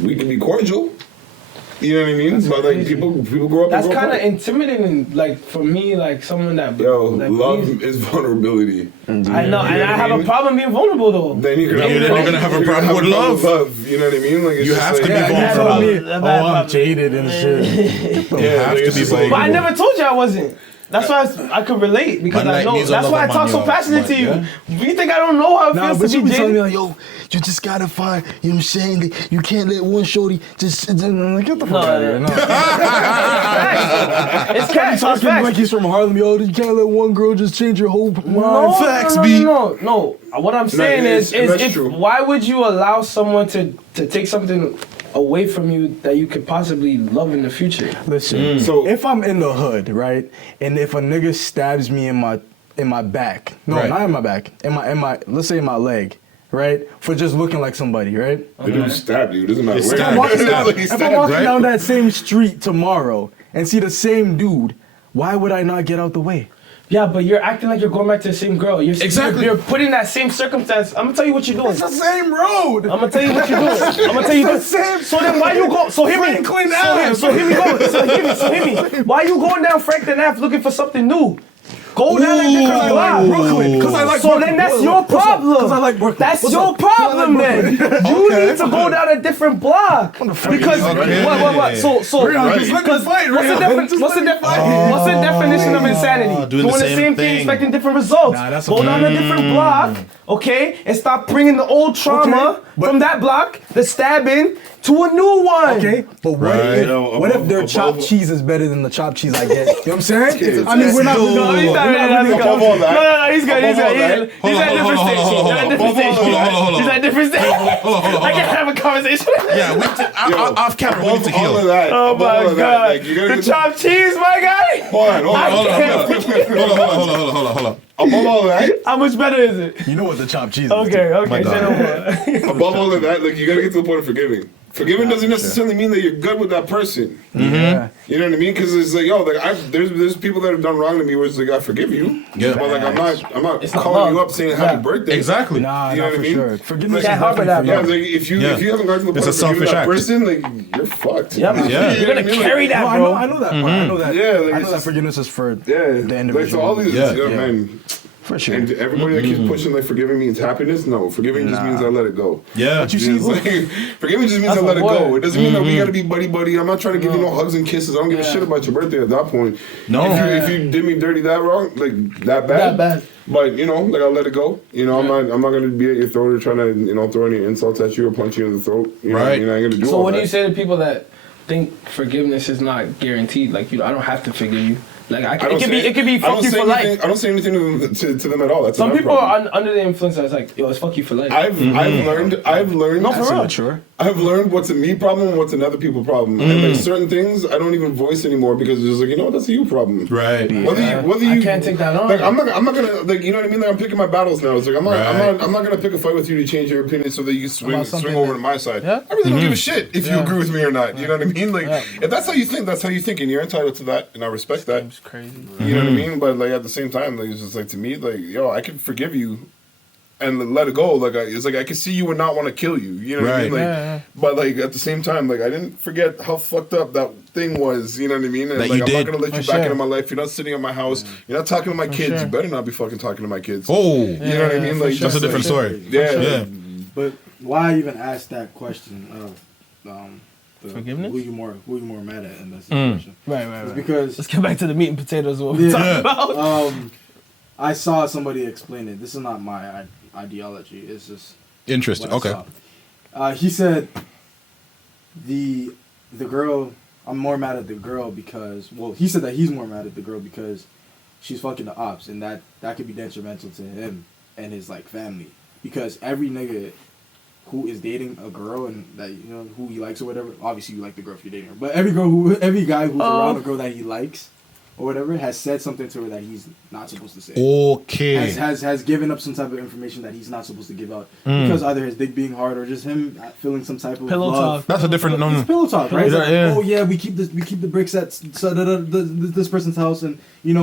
We can be cordial. You know what I mean? But like, people grow up That's and grow kind of apart. intimidating, like, for me, like, someone that... Yo, like, love is vulnerability. I know, and know I what I have a mean? problem being vulnerable, though. Then you're gonna, You're gonna have a problem with love. You know what I mean? Like it's You just have to like, be Yeah, vulnerable. yeah, Oh, I'm jaded and shit. You Yeah, have like, to it's be just like- But I vulnerable. never told you I wasn't. That's why I could relate, because Man, I like, know. needs a That's love why I of talk so man, passionate but to you. yeah. You think I don't know how it Nah, feels but to you be be telling me jaded? like, yo, you just gotta find, you know what I'm saying? Like, you can't let one shorty just, I'm like, get the fuck out of here. No. It's facts. It's Talking facts. like he's from Harlem, yo, you can't let one girl just change your whole mind. No, Facts, no, B. no. What I'm saying is that's if true. why would you allow someone to take something away from you that you could possibly love in the future? Listen, So- if I'm in the hood, right, and if a nigga stabs me in my back, no, Right. not in my back, in my, let's say in my leg, right, for just looking like somebody, right? The dude stabbed you. It doesn't matter It's where. stabbed. Like, he If I'm stabbed, walking right? down that same street tomorrow and see the same dude, why would I not get out the way? Yeah, but you're acting like you're going back to the same girl. Exactly. You're putting that same circumstance. I'm gonna tell you what you're doing. It's the same road. I'm gonna tell you what you're doing. I'm gonna tell you It's the this. same So then why you go? So hear me. Franklin So, Ave. so here we go. So hear me. Why you going down Franklin Ave looking for something new? Go down a different block. Brooklyn. Because I like So then that's your problem. Because I like Brooklyn. That's What's your up? 'Cause I like problem then. You need to go down a different block. Because Okay. what? So Rihanna, just let me fight, what's the Rihanna. Just let me what's the definition of insanity? doing the same thing. expecting different results. Nah, that's Go okay. down a different block, okay, and stop bringing the old trauma Okay, but- from that block, the stabbing, to a new one. Okay, but what Right. if, No, what if above- their chopped above- cheese is better than the chopped cheese I get? You know what I'm saying? I mean, we're not. No, he's not really. Above all that. No, he's good. He's Above all good. that. He's at a different stage. He's at a different stage. Hold on. He's at a different stage. I can't have a conversation. Yeah, off camera, we need to Above all of heal. that. Oh above all my of that, god. like, you gotta The get chopped cheese, my guy. Hold on. Hold on. Above all of that, How much better is it? You know what the chopped cheese is? Okay, My say God. no more. above all of that, like you gotta get to the point of forgiving. Forgiving doesn't necessarily mean that you're good with that person. Yeah. You know what I mean? Because it's like, yo, like there's people that have done wrong to me where it's like I forgive you. Yeah. But like I'm not It's not calling love. you up saying happy Yeah. birthday. Exactly. Nah, You know not what for I mean? sure. Forgiveness Can't is harbor definitely that, for bro. Yeah, you. it's like Yeah. if you haven't gotten to the It's point a of forgiving selfish that act. person, like you're fucked. Yeah, man. Yeah. You're gonna carry that, No, bro. I know that. Part. I know that. Yeah, like, I it's know that just- forgiveness is for Yeah, the like individual. so all these, Yeah. yeah, man. For sure. And everybody that keeps pushing like forgiving means happiness. No, forgiving just means I let it go. Yeah. But you You know, see, it's like, forgiving just means That's I let a it go. word. It doesn't mean that we gotta be buddy. I'm not trying to give you no hugs and kisses. I don't give a shit about your birthday at that point. No. If you did me dirty that wrong, like that bad. That bad. But you know, like I'll let it go. You know, I'm not gonna be at your throat or trying to throw any insults at you or punch you in the throat. You know, Right. You're not gonna do So all what do that. you say to people that think forgiveness is not guaranteed? Like, I don't have to forgive you. Like, I it don't could say- be I don't fuck you say for anything- life. I don't say anything to them at all. That's Some their people problem. are under the influence. It's like, yo, it's fuck you for life. I've learned. No, for real. mature. I've learned what's a me problem and what's another people problem. And like certain things I don't even voice anymore because it's just like, you know what, that's a you problem. Right. Whether I you can't take that on. Like I'm not gonna like you know what I mean? Like I'm picking my battles now. It's like I'm Right. not gonna pick a fight with you to change your opinion so that you swing About something over that- to my side. Yeah. I really don't give a shit if you agree with me or not. You know what I mean? Like if that's how you think, that's how you think, and you're entitled to that, and I respect that. It's crazy. You know what I mean? But like at the same time, like it's just like to me, like yo, I can forgive you and let it go. Like it's like I can see you would not want to kill you. You know what I mean? Like, but like at the same time, like I didn't forget how fucked up that thing was. You know what I mean? And That like you I'm did. not gonna let you back into my life. You're not sitting at my house. You're not talking to my kids. You better not be fucking talking to my kids. Oh, You know what I mean? Like that's a different story. Yeah. Yeah. But why even ask that question of Forgiveness? Who you more mad at in this situation? Right. It's because Let's get back to the meat and potatoes. What we're talking about. I saw somebody explain it. This is not my ideology. It's just Interesting. what I Okay. saw. He said the girl. I'm more mad at the girl because he said that he's more mad at the girl because she's fucking the ops, and that could be detrimental to him and his like family, because every nigga who is dating a girl and that who he likes or whatever, obviously you like the girl if you're dating her, but every guy who's around a girl that he likes or whatever has said something to her that he's not supposed to say. Okay. Has given up some type of information that he's not supposed to give out because either his dick being hard or just him feeling some type of Pillow love. talk. That's a different. It's pillow talk, right? It's like, Yeah. oh yeah, we keep the bricks at this person's house, and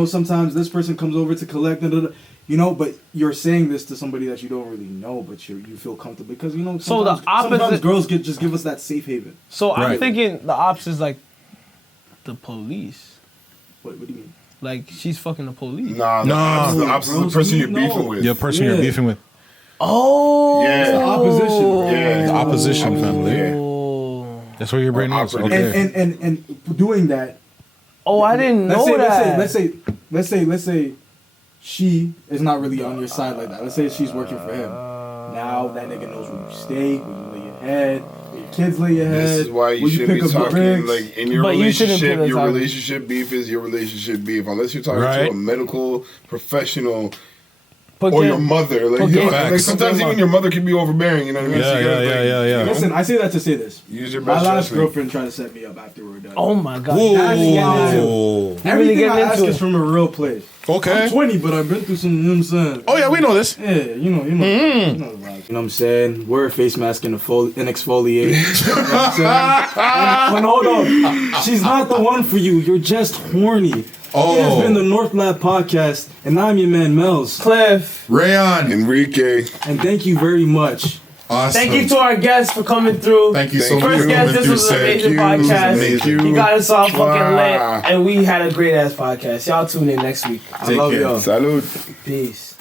sometimes this person comes over to collect, but you're saying this to somebody that you don't really know, but you feel comfortable because So the sometimes opposite- girls just give us that safe haven. So I'm Right. thinking the ops is like the police. What do you mean? Like she's fucking the police. Nah, Nah. the opposite is the person you're beefing with. The person you're Yeah. beefing with. Oh. Yeah. The opposition, bro. Yeah. The opposition family. Oh. That's where your brain is. Operating. Okay. And doing that. Oh, I didn't know that. Let's say she is not really on your side like that. Let's say she's working for him. Now that nigga knows where you stay, where you lay your head, where your kids lay your head. This is why you where shouldn't pick be up the talking bricks. like in your But you shouldn't relationship. put us Your out. relationship beef is your relationship beef, unless you're talking Right. to a medical professional But or get- your mother. Like, but you know, get- like sometimes even your mother can be overbearing. You know what I mean? So you gotta, Yeah. Listen, I say that to say this. Use your My best last judgment. girlfriend tried to set me up after we were done. Oh my god. Whoa. That's getting into- Whoa. really Everything getting I ask into is it. from a real place. Okay. I'm 20, but I've been through some, you know what I'm saying? Oh yeah, we know this. Yeah, you know the vibes. You know what I'm saying? Wear a face mask and exfoliate. You know what I'm saying? And hold on. She's not the one for you. You're just horny. Oh. It has been the North Lab podcast, and I'm your man, Melz. Cliff. Rayon. Enrique. And thank you very much. Awesome. Thank you to our guests for coming through. Thank you so Thank much First for guest, coming this through, was an sir. amazing you. podcast. Thank you. He got us all fucking Wow. lit, and we had a great ass podcast. Y'all tune in next week. I love care. y'all. Salud. Peace.